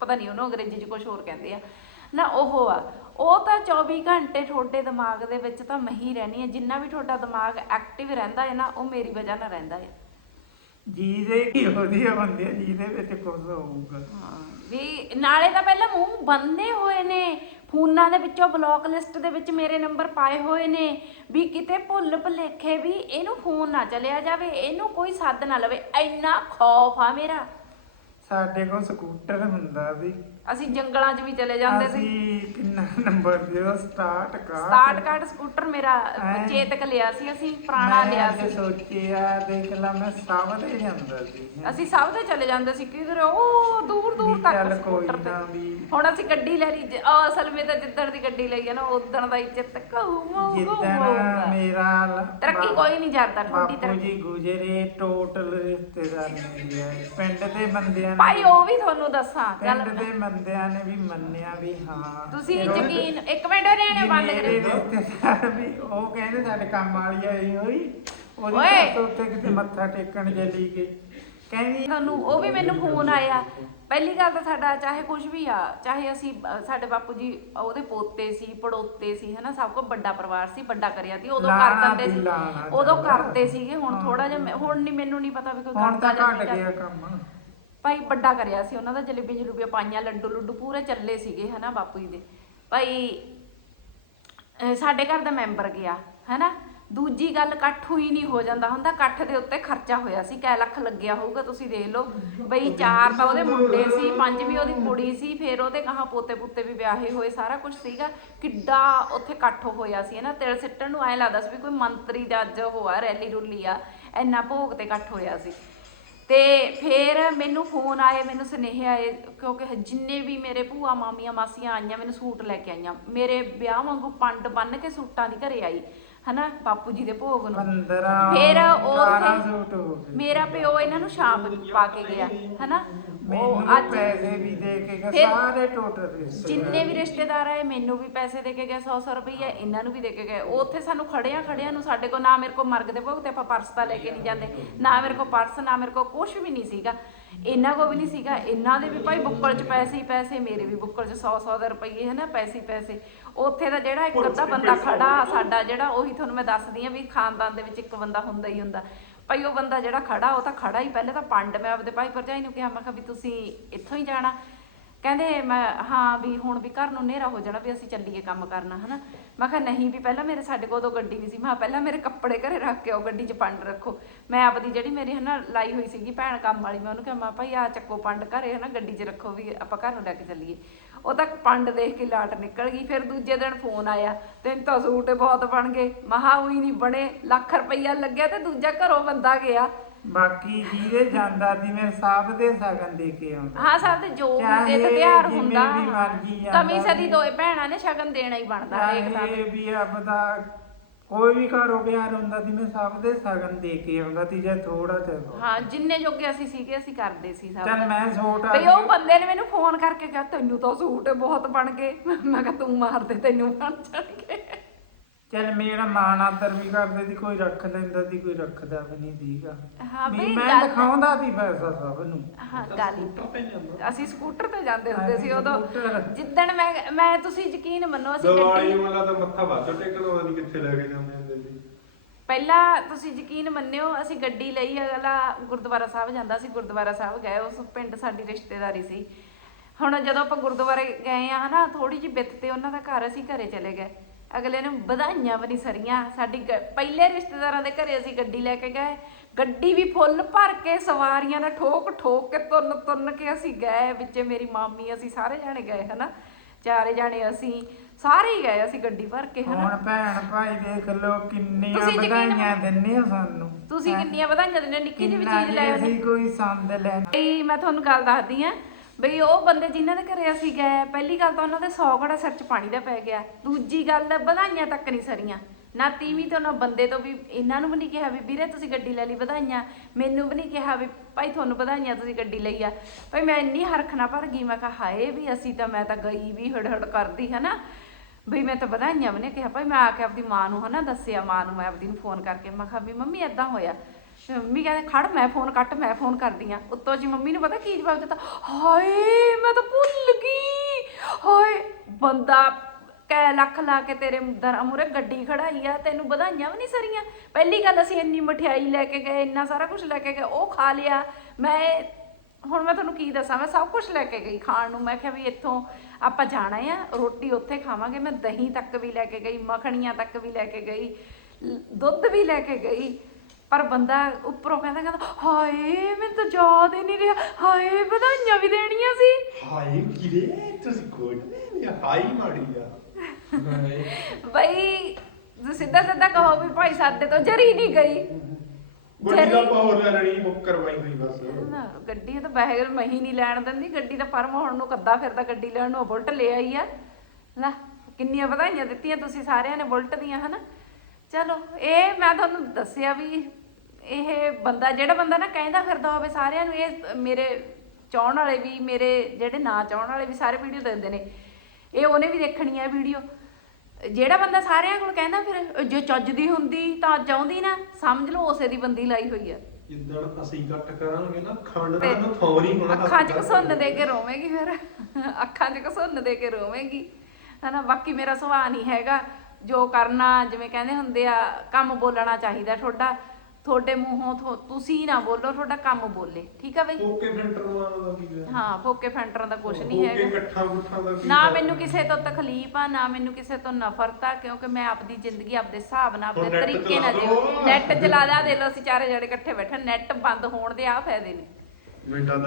ਪਤਾ ਨਹੀਂ ਉਹਨੂੰ ਅੰਗਰੇਜ਼ੀ 'ਚ ਕੁਝ ਹੋਰ ਕਹਿੰਦੇ ਆ। ਨਾ ਉਹ ਆ ਉਹ ਤਾਂ 24 ਘੰਟੇ ਤੁਹਾਡੇ ਦਿਮਾਗ ਦੇ ਵਿੱਚ ਤਾਂ ਮਹੀ ਰਹਿਣੀ ਹੈ ਜਿੰਨਾ ਵੀ ਤੁਹਾਡਾ ਦਿਮਾਗ ਐਕਟਿਵ ਰਹਿੰਦਾ ਹੈ ਨਾ ਉਹ ਮੇਰੀ ਵਜ੍ਹਾ ਨਾਲ ਰਹਿੰਦਾ ਹੈ। ਜਿਹਦੇ ਕੀ ਵਧੀਆ ਬੰਦੇ ਆ ਵਿੱਚ ਕੁਝ ਹੋਊਗਾ। ਹਾਂ, ਵੀ ਨਾਲੇ ਤਾਂ ਪਹਿਲਾਂ ਮੂੰਹ ਬੰਦੇ ਹੋਏ ਨੇ ਫੋਨਾਂ ਦੇ ਵਿੱਚੋਂ ਬਲੌਕ ਲਿਸਟ ਦੇ ਵਿੱਚ ਮੇਰੇ ਨੰਬਰ ਪਾਏ ਹੋਏ ਨੇ ਵੀ ਕਿਤੇ ਭੁੱਲ ਭੁਲੇਖੇ ਵੀ ਇਹਨੂੰ ਫੋਨ ਨਾ ਚਲਿਆ ਜਾਵੇ ਇਹਨੂੰ ਕੋਈ ਸੱਦ ਨਾ ਲਵੇ ਇੰਨਾ ਖੌਫ ਆ ਮੇਰਾ। ਸਾਡੇ ਕੋਲ ਸਕੂਟਰ ਹੁੰਦਾ ਸੀ ਅਸੀਂ ਜੰਗਲਾਂ 'ਚ ਵੀ ਚਲੇ ਜਾਂਦੇ ਸੀ। ਅਸੀਂ ਕਿੰਨਾ ਨੰਬਰ ਦਿਓ ਸਟਾਰਟ ਕਰ ਸਟਾਰਟ ਕਾਰਡ ਸਕੂਟਰ ਮੇਰਾ ਹੈਂ? ਚੇਤਕ ਲਿਆ ਸੀ ਅਸੀਂ ਪੁਰਾਣਾ ਲਿਆ ਸੀ। ਸੋਚਿਆ ਦੇਖ ਲਾ ਮੈਂ ਸਭ ਦੇ ਜਾਂਦਾ ਸੀ। ਅਸੀਂ ਸਭ ਦੇ ਚਲੇ ਜਾਂਦੇ ਸੀ ਕਿਧਰ ਉਹ ਦੂਰ ਦੂਰ ਵੀ ਤੱਕ ਚੱਲ ਕੋਈ ਸਕੂਟਰ ਨਾ ਤੇ ਵੀ। ਹੁਣ ਅਸੀਂ ਗੱਡੀ ਲੈ ਲਈ ਜ- ਅਸਲ ਵਿੱਚ ਤਾਂ ਜਿੱਦਣ ਦੀ ਗੱਡੀ ਲਈ ਹੈ ਨਾ ਉਦਣ ਦਾ ਹੀ ਚਿੱਤ ਘੂ ਜਿੱਦਣ ਮੇਰਾ ਲ- ਤਰੱਕੀ ਬਾ- ਕੋਈ ਨਹੀਂ ਕਰਦਾ ਤੁਹਾਡੀ ਬਾਪੂ ਤਰੱਕੀ। ਜੀ ਗੁਜਰੇ ਟੋਟਲ ਰਿਸ਼ਤੇਦਾਰ ਨਹੀਂ ਹੈ ਪਿੰਡ ਦੇ ਬੰਦਿਆਂ ਨੇ ਭਾਈ ਉਹ ਵੀ ਤੁਹਾਨੂੰ ਦੱਸਾਂ ਚੱਲ ਪਿੰਡ ਦੇ ਬੰਦਿਆਂ ਨੇ ਵੀ ਮੰਨਿਆ ਵੀ ਹਾਂ ਤੁਸੀਂ ਫਿਰ ਯਕੀਨ ਇੱਕ ਮਿੰਟ ਰਹਿਣੇ ਬੰਦ ਮੇਰੇ ਕਰੀ ਰਿਸ਼ਤੇਦਾਰ ਵੀ ਉਹ ਕਹਿੰਦੇ ਸਾਡੇ ਕੰਮ ਵਾਲੀ ਆਈ ਹੋਈ ਉਹਦੀ ਓਏ। ਸੱਸ ਉੱਤੇ ਕਿਤੇ ਮੱਥਾ ਟੇਕਣ ਚਲੀ ਗਈ ਕਹਿੰਦੀ ਤੁਹਾਨੂੰ ਉਹ ਵੀ ਮੈਨੂੰ ਫੋਨ ਆਇਆ ਪਹਿਲੀ ਗੱਲ ਤਾਂ ਸਾਡਾ ਚਾਹੇ ਕੁਝ ਵੀ ਆ ਚਾਹੇ ਅਸੀਂ ਸਾਡੇ ਬਾਪੂ ਜੀ ਉਹਦੇ ਪੋਤੇ ਸੀ ਪੜੋਤੇ ਸੀ ਹਨਾ ਸਭ ਤੋਂ ਵੱਡਾ ਪਰਿਵਾਰ ਸੀ ਵੱਡਾ ਕਰਿਆ ਸੀ ਉਦੋਂ ਕਰ ਲਾਣਾ ਦਿੰਦੇ ਸੀ ਲਾਣਾ ਉਦੋਂ ਚੱਲਦਾ। ਕਰਦੇ ਸੀਗੇ ਹੁਣ ਹਾਂ। ਥੋੜਾ ਜਿਹਾ ਮੈਂ- ਹੁਣ ਨਹੀਂ ਮੈਨੂੰ ਨਹੀਂ ਪਤਾ ਵੀ ਕੋਈ ਹੁਣ ਤਾਂ ਕਰਦਾ ਜਾਂ ਘਟ ਨਹੀਂ ਗਿਆ ਕਰਦਾ। ਕੰਮ ਭਾਈ ਵੱਡਾ ਕਰਿਆ ਸੀ ਉਹਨਾਂ ਦਾ ਜਲੇਬੀ ਜਲੂਬੀਆਂ ਪਾਈਆਂ ਲੱਡੂ ਲੁੱਡੂ ਪੂਰੇ ਚੱਲੇ ਸੀਗੇ, ਹਨਾ ਬਾਪੂ ਜੀ ਦੇ। ਭਾਈ ਸਾਡੇ ਘਰ ਦਾ ਮੈਂਬਰ ਗਿਆ, ਹਨਾ? ਦੂਜੀ ਗੱਲ ਇਕੱਠ ਹੋਈ ਨਹੀਂ ਹੋ ਜਾਂਦਾ ਹੁੰਦਾ, ਇਕੱਠ ਦੇ ਉੱਤੇ ਖਰਚਾ ਹੋਇਆ ਸੀ ਕੈ ਲੱਖ ਲੱਗਿਆ ਹੋਊਗਾ, ਤੁਸੀਂ ਦੇਖ ਲਓ। ਬਈ ਚਾਰ ਤਾਂ ਉਹਦੇ ਮੁੰਡੇ ਸੀ, ਪੰਜ ਵੀ ਉਹਦੀ ਕੁੜੀ ਸੀ, ਫਿਰ ਉਹਦੇ ਕਹਾ ਪੋਤੇ ਪੁੱਤੇ ਵੀ ਵਿਆਹੇ ਹੋਏ, ਸਾਰਾ ਕੁਝ ਸੀਗਾ। ਕਿੱਡਾ ਉੱਥੇ ਇਕੱਠ ਹੋਇਆ ਸੀ ਨਾ ਤਿਲ ਸਿੱਟਣ ਨੂੰ ਐ ਲੱਗਦਾ ਸੀ ਵੀ ਕੋਈ ਮੰਤਰੀ ਦਾ ਅੱਜ ਹੋਆ ਰੈਲੀ ਰੁਲੀ ਆ, ਇੰਨਾ ਭੋਗ ਤੇ ਇਕੱਠ ਹੋਇਆ ਸੀ। ਤੇ ਫਿਰ ਮੈਨੂੰ ਫੋਨ ਆਏ ਮੈਨੂੰ ਸੁਨੇਹੇ ਆਏ ਕਿਉਂਕਿ ਜਿੰਨੇ ਵੀ ਮੇਰੇ ਭੂਆ ਮਾਮੀਆਂ ਮਾਸੀਆਂ ਆਈਆਂ ਮੈਨੂੰ ਸੂਟ ਲੈ ਕੇ ਆਈਆਂ। ਮੇਰੇ ਵਿਆਹ ਵਾਂਗੂ ਪੰਡ ਬੰਨ ਕੇ ਸੂਟਾਂ ਦੀ ਘਰੇ ਆਈ ਹਨਾ ਬਾਪੂ ਜੀ ਦੇ ਭੋਗ ਨੂੰ। 15 ਫਿਰ ਉਹ 18 ਉੱਥੇ- ਸੂਟ ਹੋ ਗਏ। ਮੇਰਾ ਪਿਓ ਇਹਨਾਂ ਨੂੰ ਸ਼ਾਮ ਪਾ ਕੇ ਗਿਆ ਹਨਾ। ਮੈਨੂੰ ਅੱਜ ਪੈਸੇ ਵੀ ਦੇ ਕੇ ਗਏ ਫਿਰ ਸਾਰੇ ਟੋਟਲ ਰਿਸ਼ਤੇਦਾਰ ਜਿੰਨੇ ਵੀ ਰਿਸ਼ਤੇਦਾਰ ਆਏ ਮੈਨੂੰ ਵੀ ਪੈਸੇ ਦੇ ਕੇ ਗਏ 100 100 ਰੁਪਈਆ ਇਹਨਾਂ ਨੂੰ ਵੀ ਦੇ ਕੇ ਗਏ। ਉਹ ਉੱਥੇ ਸਾਨੂੰ ਖੜਿਆਂ ਖੜਿਆਂ ਨੂੰ ਸਾਡੇ ਕੋਲ ਨਾ ਮੇਰੇ ਕੋਲ ਮਰਗ ਦੇ ਭੋਗ ਤੇ ਆਪਾਂ ਪਰਸ ਤਾਂ ਲੈ ਕੇ ਨਹੀਂ ਜਾਂਦੇ। ਨਾ ਮੇਰੇ ਕੋਲ ਪਰਸ ਨਾ ਮੇਰੇ ਕੋਲ ਕੁਝ ਵੀ ਨਹੀਂ ਸੀਗਾ। ਇਹਨਾਂ ਕੋ ਵੀ ਨਹੀਂ ਸੀਗਾ। ਇਹਨਾਂ ਦੇ ਵੀ ਭਾਈ ਬੁੱਕਲ 'ਚ ਪੈਸੇ ਹੀ ਪੈਸੇ ਮੇਰੇ ਵੀ ਬੁੱਕਲ 'ਚ 100 100 ਦੇ ਰੁਪਈਏ ਹਨਾ ਪੈਸੇ ਹੀ ਪੈਸੇ। ਉੱਥੇ ਦਾ ਜਿਹੜਾ ਇੱਕ ਅੱਧਾ ਬੰਦਾ ਖੜਾ ਸਾਡਾ ਜਿਹੜਾ ਉਹੀ ਤੁਹਾਨੂੰ ਮੈਂ ਦੱਸਦੀ ਆ ਵੀ ਖਾਨਦਾਨ ਦੇ ਵਿੱਚ ਇੱਕ ਬੰਦਾ ਹੁੰਦਾ ਹੀ ਹੁੰਦਾ। ਭਾਈ ਉਹ ਬੰਦਾ ਜਿਹੜਾ ਖੜਾ, ਉਹ ਤਾਂ ਖੜਾ ਹੀ। ਪਹਿਲੇ ਤਾਂ ਪੰਡ ਮੈਂ ਆਪਦੇ ਭਾਈ ਭਰਜਾਈ ਨੂੰ ਕਿਹਾ, ਮੈਂ ਕਿਹਾ ਵੀ ਤੁਸੀਂ ਇੱਥੋਂ ਹੀ ਜਾਣਾ। ਕਹਿੰਦੇ ਮੈਂ, ਹਾਂ ਵੀ ਹੁਣ ਵੀ ਘਰ ਨੂੰ ਹਨੇਰਾ ਹੋ ਜਾਣਾ ਵੀ ਅਸੀਂ ਚੱਲੀਏ ਕੰਮ ਕਰਨਾ, ਹਨਾ। ਮੈਂ ਕਿਹਾ ਨਹੀਂ ਵੀ ਪਹਿਲਾਂ ਮੇਰੇ ਸਾਡੇ ਕੋਲ ਉਦੋਂ ਗੱਡੀ ਨਹੀਂ ਸੀ। ਮੈਂ ਕਿਹਾ ਪਹਿਲਾਂ ਮੇਰੇ ਕੱਪੜੇ ਘਰੇ ਰੱਖ ਕੇ ਆਓ, ਗੱਡੀ 'ਚ ਪੰਡ ਰੱਖੋ। ਮੈਂ ਆਪਦੀ ਜਿਹੜੀ ਮੇਰੀ, ਹਨਾ, ਲਾਈ ਹੋਈ ਸੀਗੀ ਭੈਣ ਕੰਮ ਵਾਲੀ, ਮੈਂ ਉਹਨੂੰ ਕਿਹਾ, ਮੈਂ ਭਾਈ ਆ ਚੱਕੋ ਪੰਡ ਘਰੇ, ਹਨਾ, ਗੱਡੀ 'ਚ ਰੱਖੋ ਵੀ ਆਪਾਂ ਘਰ ਨੂੰ ਲੈ ਕੇ ਚੱਲੀਏ। ਉਹ ਤਾਂ ਪੰਡ ਦੇਖ ਕੇ ਲਾਟ ਨਿਕਲ ਗਈ ਫਿਰ ਦੂਜੇ ਦਿਨ ਫੋਨ ਆਇਆ ਤੈਨੂੰ ਤਾਂ ਸੂਟ ਬਹੁਤ ਬਣ ਗਏ। ਮਹਾ ਉਹੀ ਨਹੀਂ ਬਣੇ ਲੱਖ ਰੁਪਈਆ ਲੱਗਿਆ ਤੇ ਦੂਜਾ ਘਰੋਂ ਬੰਦਾ ਗਿਆ। ਬਾਕੀ ਜਿਹਦੇ ਜਾਂਦਾ ਸੀ ਮੈਂ ਸਭ ਦੇ ਸਗਨ ਦੇ ਕੇ ਆਉਂਦਾ। ਹਾਂ ਸਭ ਦੇ ਜੋ ਚਾਹੇ ਇੱਕ ਤਿਉਹਾਰ ਜਿਵੇਂ ਹੁੰਦਾ। ਵੀ ਮਰਜ਼ੀ ਜਾਂਦਾ ਕਮੀ ਸਦੀ। ਦੋਏ ਭੈਣਾਂ ਨੇ ਸ਼ਗਨ ਦੇਣਾ ਹੀ ਬਣਦਾ ਚਾਹੇ ਵੀ ਆਪਦਾ ਕੋਈ ਵੀ ਘਰੋਂ ਵਿਆਹ ਹੁੰਦਾ ਸੀ ਮੈਂ ਸਭ ਦੇ ਸਗਨ ਦੇ ਕੇ ਆਉਂਦਾ ਸੀ ਜੇ ਥੋੜਾ ਤੇ ਹਾਂ ਜਿੰਨੇ ਜੋਗੇ ਅਸੀਂ ਸੀਗੇ ਅਸੀਂ ਕਰਦੇ ਸੀ ਸਭ। ਚੱਲ ਮੈਂ ਛੋਟਾ ਬਈ ਉਹ ਬੰਦੇ ਨੇ ਮੈਨੂੰ ਫੋਨ ਕਰਕੇ ਕਿਹਾ ਤੈਨੂੰ ਤਾਂ ਸੂਟ ਬਹੁਤ ਬਣ ਗਏ। ਮੈਂ ਕਿਹਾ ਤੂੰ ਮਾਰ ਦੇ ਤੈਨੂੰ ਬਣ ਜਾਣਗੇ। ਚੱਲ ਮੇਰਾ ਮਾਣ ਆਦਰ ਵੀ ਕਰਦੇ ਸੀ ਕੋਈ ਰੱਖ ਲੈਂਦਾ ਸੀ ਕੋਈ ਰੱਖਦਾ ਵੀ ਨਹੀਂ ਸੀਗਾ। ਹਾਂ ਵੀ ਬਈ ਮੈਂ ਗੱਲ- ਦਿਖਾਉਂਦਾ ਸੀ ਪੈਸਾ ਸਭ ਨੂੰ। ਹਾਂ ਗੱਲ ਅਸੀਂ ਸਕੂਟਰ ਤੇ ਜਾਂਦੇ ਹੁੰਦੇ ਸੀ ਉਦੋਂ। ਸਕੂਟਰ। ਜਿੱਦਣ ਮੈਂ ਮੈਂ ਤੁਸੀਂ ਯਕੀਨ ਮੰਨੋ ਅਸੀਂ ਦਵਾਈ ਗੱਡੀ ਵਾਲਾ ਤਾਂ ਮੱਥਾ ਵੱਧ ਟੇਕਣ ਵਾਲਾ ਨਹੀਂ ਕਿੱਥੇ ਲੈ ਕੇ ਜਾਂਦੇ ਹੁੰਦੇ ਸੀ। ਪਹਿਲਾਂ ਤੁਸੀਂ ਯਕੀਨ ਮੰਨਿਓ ਅਸੀਂ ਗੱਡੀ ਲਈ ਅਗਲਾ ਗੁਰਦੁਆਰਾ ਸਾਹਿਬ ਜਾਂਦਾ ਸੀ। ਗੁਰਦੁਆਰਾ ਸਾਹਿਬ ਗਏ ਉਸ ਪਿੰਡ ਸਾਡੀ ਰਿਸ਼ਤੇਦਾਰੀ ਸੀ। ਹੁਣ ਜਦੋਂ ਆਪਾਂ ਗੁਰਦੁਆਰੇ ਗਏ ਆ ਹਨਾ ਥੋੜੀ ਜਿਹੀ ਬਿੱਤ ਤੇ ਉਹਨਾਂ ਦਾ ਘਰ ਅਸੀਂ ਘਰੇ ਚਲੇ ਗਏ। ਅਗਲੇ ਨੂੰ ਵਧਾਈਆਂ ਵੀ ਨਹੀਂ ਸਰੀਆਂ। ਸਾਡੀ ਗ- ਪਹਿਲੇ ਰਿਸ਼ਤੇਦਾਰਾਂ ਦੇ ਘਰੇ ਅਸੀਂ ਗੱਡੀ ਲੈ ਕੇ ਗਏ। ਗੱਡੀ ਵੀ ਫੁੱਲ ਭਰ ਕੇ ਸਵਾਰੀਆਂ ਨਾਲ ਠੋਕ ਠੋਕ ਕੇ ਤੁੰਨ ਤੁੰਨ ਕੇ ਅਸੀਂ ਗਏ। ਵਿੱਚੇ ਮੇਰੀ ਮਾਮੀ ਅਸੀਂ ਸਾਰੇ ਜਾਣੇ ਗਏ ਹਨਾ? ਚਾਰੇ ਜਾਣੇ ਅਸੀਂ ਸਾਰੇ ਹੀ ਗਏ ਅਸੀਂ ਗੱਡੀ ਭਰ ਕੇ ਹਨਾ? ਹੁਣ ਭੈਣ ਭਾਈ ਦੇਖ ਲੋ ਕਿੰਨੀਆਂ ਤੁਸੀਂ ਯਕੀਨ ਵਧਾਈਆਂ ਦਿੰਦੇ ਆ ਸਾਨੂੰ। ਤੁਸੀਂ ਹੈਂ? ਕਿੰਨੀਆਂ ਵਧਾਈਆਂ ਦਿੰਦੇ ਹੋ, ਨਿੱਕੀ ਜਿਹੀ ਵੀ ਕਿੰਨਾ ਚੀਜ਼ ਲੈ ਆਉਂਦੇ ਅਸੀਂ ਕੋਈ ਸੰਦ ਲੈਣ। ਬਈ ਮੈਂ ਤੁਹਾਨੂੰ ਗੱਲ ਦੱਸਦੀ ਆ ਬਈ ਉਹ ਬੰਦੇ ਜਿਨ੍ਹਾਂ ਦੇ ਘਰੇ ਅਸੀਂ ਗਏ, ਪਹਿਲੀ ਗੱਲ ਤਾਂ ਉਹਨਾਂ ਦੇ 100 ਘੜਾ ਸਿਰ 'ਚ ਪਾਣੀ ਦਾ ਪੈ ਗਿਆ। ਦੂਜੀ ਗੱਲ, ਵਧਾਈਆਂ ਤੱਕ ਨਹੀਂ ਸਰੀਆਂ। ਨਾ ਤੀਵੀਂ ਤੋਂ ਨਾ ਬੰਦੇ ਤੋਂ ਵੀ ਇਹਨਾਂ ਨੂੰ ਵੀ ਨਹੀਂ ਕਿਹਾ ਵੀ ਵੀਰੇ ਤੁਸੀਂ ਗੱਡੀ ਲੈ ਲਈ ਵਧਾਈਆਂ। ਮੈਨੂੰ ਵੀ ਨਹੀਂ ਕਿਹਾ ਵੀ ਭਾਈ ਤੁਹਾਨੂੰ ਵਧਾਈਆਂ ਤੁਸੀਂ ਗੱਡੀ ਲਈ ਆ। ਭਾਈ ਮੈਂ ਇੰਨੀ ਹਰਖਣਾ ਭਰ ਗਈ, ਮੈਂ ਕਿਹਾ ਹਾਏ ਵੀ ਅਸੀਂ ਤਾਂ, ਮੈਂ ਤਾਂ ਗਈ ਵੀ ਹੜ ਹੜ ਕਰਦੀ, ਹਨਾ। ਬਈ ਮੈਂ ਤਾਂ ਵਧਾਈਆਂ ਵੀ ਨਹੀਂ ਕਿਹਾ। ਭਾਈ ਮੈਂ ਆ ਕੇ ਆਪਦੀ ਮਾਂ ਨੂੰ, ਹਨਾ, ਦੱਸਿਆ ਮਾਂ ਨੂੰ, ਮੈਂ ਆਪਦੀ ਨੂੰ ਫੋਨ ਕਰਕੇ। ਮੈਂ ਕਿਹਾ ਵੀ ਮੰਮੀ ਏਦਾਂ ਹੋਇਆ। ਮੰਮੀ ਕਹਿੰਦੇ, ਖੜ, ਮੈਂ ਫੋਨ ਕੱਟ, ਮੈਂ ਫੋਨ ਕਰਦੀ ਆ ਉੱਤੋਂ ਜੀ ਮੰਮੀ ਨੂੰ ਪਤਾ ਕੀ ਜਵਾਬ ਦਿੱਤਾ? ਹਾਏ, ਮੈਂ ਤਾਂ ਭੁੱਲ ਗਈ। ਹੋਏ, ਬੰਦਾ ਕੈ ਲੱਖ ਲਾ ਕੇ ਤੇਰੇ ਦਰ ਮੂਰੇ ਗੱਡੀ ਖੜਾਈ ਆ, ਤੈਨੂੰ ਵਧਾਈਆਂ ਵੀ ਨਹੀਂ ਸਰੀਆਂ। ਪਹਿਲੀ ਗੱਲ ਅਸੀਂ ਇੰਨੀ ਮਠਿਆਈ ਲੈ ਕੇ ਗਏ, ਇੰਨਾ ਸਾਰਾ ਕੁਝ ਲੈ ਕੇ ਗਏ, ਉਹ ਖਾ ਲਿਆ। ਮੈਂ ਹੁਣ ਮੈਂ ਤੁਹਾਨੂੰ ਕੀ ਦੱਸਾਂ, ਮੈਂ ਸਭ ਕੁਝ ਲੈ ਕੇ ਗਈ ਖਾਣ ਨੂੰ। ਮੈਂ ਕਿਹਾ ਵੀ ਇੱਥੋਂ ਆਪਾਂ ਜਾਣਾ ਆ, ਰੋਟੀ ਉੱਥੇ ਖਾਵਾਂਗੇ। ਮੈਂ ਦਹੀਂ ਤੱਕ ਵੀ ਲੈ ਕੇ ਗਈ, ਮੱਖਣੀਆਂ ਤੱਕ ਵੀ ਲੈ ਕੇ ਗਈ, ਦੁੱਧ ਵੀ ਲੈ ਕੇ ਗਈ। ਪਰ ਬੰਦਾ ਉੱਪਰੋਂ ਕਹਿੰਦਾ ਕਹਿੰਦਾ ਹਾਏ ਮੈਨੂੰ ਤਾਂ ਯਾਦ ਹੀ ਨਹੀਂ ਰਿਹਾ। ਹਾਏ ਵਧਾਈਆਂ ਵੀ ਦੇਣੀਆਂ ਸੀ। ਹਾਏ ਕਿਰੇ ਤੁਸੀਂ ਕੋਟ ਨੇ ਹਾਈ ਮਾੜੀ ਆ। ਬਈ ਜੇ ਸਿੱਧਾ ਸਿੱਧਾ ਕਹੋ ਵੀ ਭਾਈ ਸਾਡੇ ਤੋਂ ਜਰੀ ਨਹੀਂ ਗਈ। ਗੱਡੀ ਦਾ ਪਾਵਰ ਲੈ ਰਣੀ ਮੁੱਕ ਕਰਵਾਈ ਹੋਈ ਬਸ। ਨਾ ਗੱਡੀ ਤਾਂ ਬਹਿਰ ਮਹੀ ਨਹੀਂ ਲੈਣ ਦਿੰਦੀ। ਗੱਡੀ ਤਾਂ ਪਰਮ ਹੁਣ ਨੂੰ ਕੱਦਾ ਫਿਰਦਾ ਗੱਡੀ ਲੈਣ ਨੂੰ ਬੁਲਟ ਲੈ ਆਈ ਆ। ਲੈ ਕਿੰਨੀਆਂ ਵਧਾਈਆਂ ਦਿੱਤੀਆਂ ਤੁਸੀਂ ਸਾਰਿਆਂ ਨੇ ਬੁਲਟ ਦੀਆਂ ਹਨਾ? ਚਲੋ ਇਹ ਮੈਂ ਤੁਹਾਨੂੰ ਦੱਸਿਆ ਵੀ ਇਹ ਬੰਦਾ ਜਿਹੜਾ ਬੰਦਾ ਨਾ ਕਹਿੰਦਾ ਫਿਰਦਾ ਹੋਵੇ ਸਾਰਿਆਂ ਨੂੰ ਇਹ ਮੇਰੇ ਚਾਹਣ ਵਾਲੇ ਵੀ ਮੇਰੇ ਜਿਹੜੇ ਨਾ ਚਾਹਣ ਵਾਲੇ ਵੀ ਸਾਰੇ ਵੀਡੀਓ ਦੇਖਦੇ ਨੇ। ਇਹ ਉਹਨੇ ਵੀ ਦੇਖਣੀ ਆ ਵੀਡੀਓ। ਜਿਹੜਾ ਬੰਦਾ ਸਾਰਿਆਂ ਕੋਲ ਕਹਿੰਦਾ ਫਿਰ ਜੇ ਚੱਜਦੀ ਹੁੰਦੀ ਤਾਂ ਆਉਂਦੀ ਨਾ ਸਮਝ ਲਓ ਉਸੇ ਦੀ ਬੰਦੀ ਲਾਈ ਹੋਈ ਆ। ਜਿੱਦਣ ਅਸੀਂ ਕੱਟ ਕਰਾਂਗੇ ਨਾ ਖੰਡ ਤੇ ਦਾ ਨੂੰ ਥੌਰੀ ਹੋਣਾ ਅੱਖਾਂ 'ਚ ਘਸੁੰਨ ਦੇ ਕੇ ਰੋਵੇਂਗੀ ਫਿਰ। ਅੱਖਾਂ 'ਚ ਘਸੁੰਨ ਦੇ ਕੇ ਰੋਵੇਂਗੀ। ਹਨਾ ਬਾਕੀ ਮੇਰਾ ਸੁਭਾਅ ਨਹੀਂ ਹੈਗਾ। ਜੋ ਕਰਨਾ ਜਿਵੇਂ ਕਹਿੰਦੇ ਹੁੰਦੇ ਆ ਕੰਮ ਬੋਲਣਾ ਚਾਹੀਦਾ ਤੁਹਾਡਾ। ਤੁਹਾਡੇ ਮੂੰਹੋਂ ਥੋ- ਤੁਸੀਂ ਨਾ ਬੋਲੋ ਤੁਹਾਡਾ ਕੰਮ ਬੋਲੇ। ਠੀਕ ਆ ਬਈ? ਓਕੇ ਫਿਲਟਰ ਦਾ ਕੀ ਹੈ ਹਾਂ ਫੋਕੇ ਫੈਂਟਰਾਂ ਦਾ ਕੁਝ ਨਹੀਂ ਓਕੇ ਹੈਗਾ। ਇਕੱਠਾ ਗੁੱਠਾ ਦਾ ਕੀ ਨਾ ਫ਼ਰਕ ਮੈਨੂੰ? ਕਿਸੇ ਤੋਂ ਤਕਲੀਫ ਆ ਨਾ ਮੈਨੂੰ ਕਿਸੇ ਤੋਂ ਨਫ਼ਰਤ ਆ ਕਿਉਂਕਿ ਮੈਂ ਆਪਦੀ ਜ਼ਿੰਦਗੀ ਆਪਦੇ ਹਿਸਾਬ ਨਾਲ ਹੁਣ ਆਪਦੇ net ਤਰੀਕੇ ਨਾਲ ਚਲਾ। ਨੈਟ ਚਲਾ ਲਿਆ ਦੇ ਲੋ ਅਸੀਂ ਚਾਰੇ ਜਣੇ ਇਕੱਠੇ ਬੈਠੇ ਨੈਟ ਬੰਦ ਹੋਣ ਦੇ ਆ ਫਾਇਦੇ ਨੇ। ਮਿੰਟਾਂ ਦਾ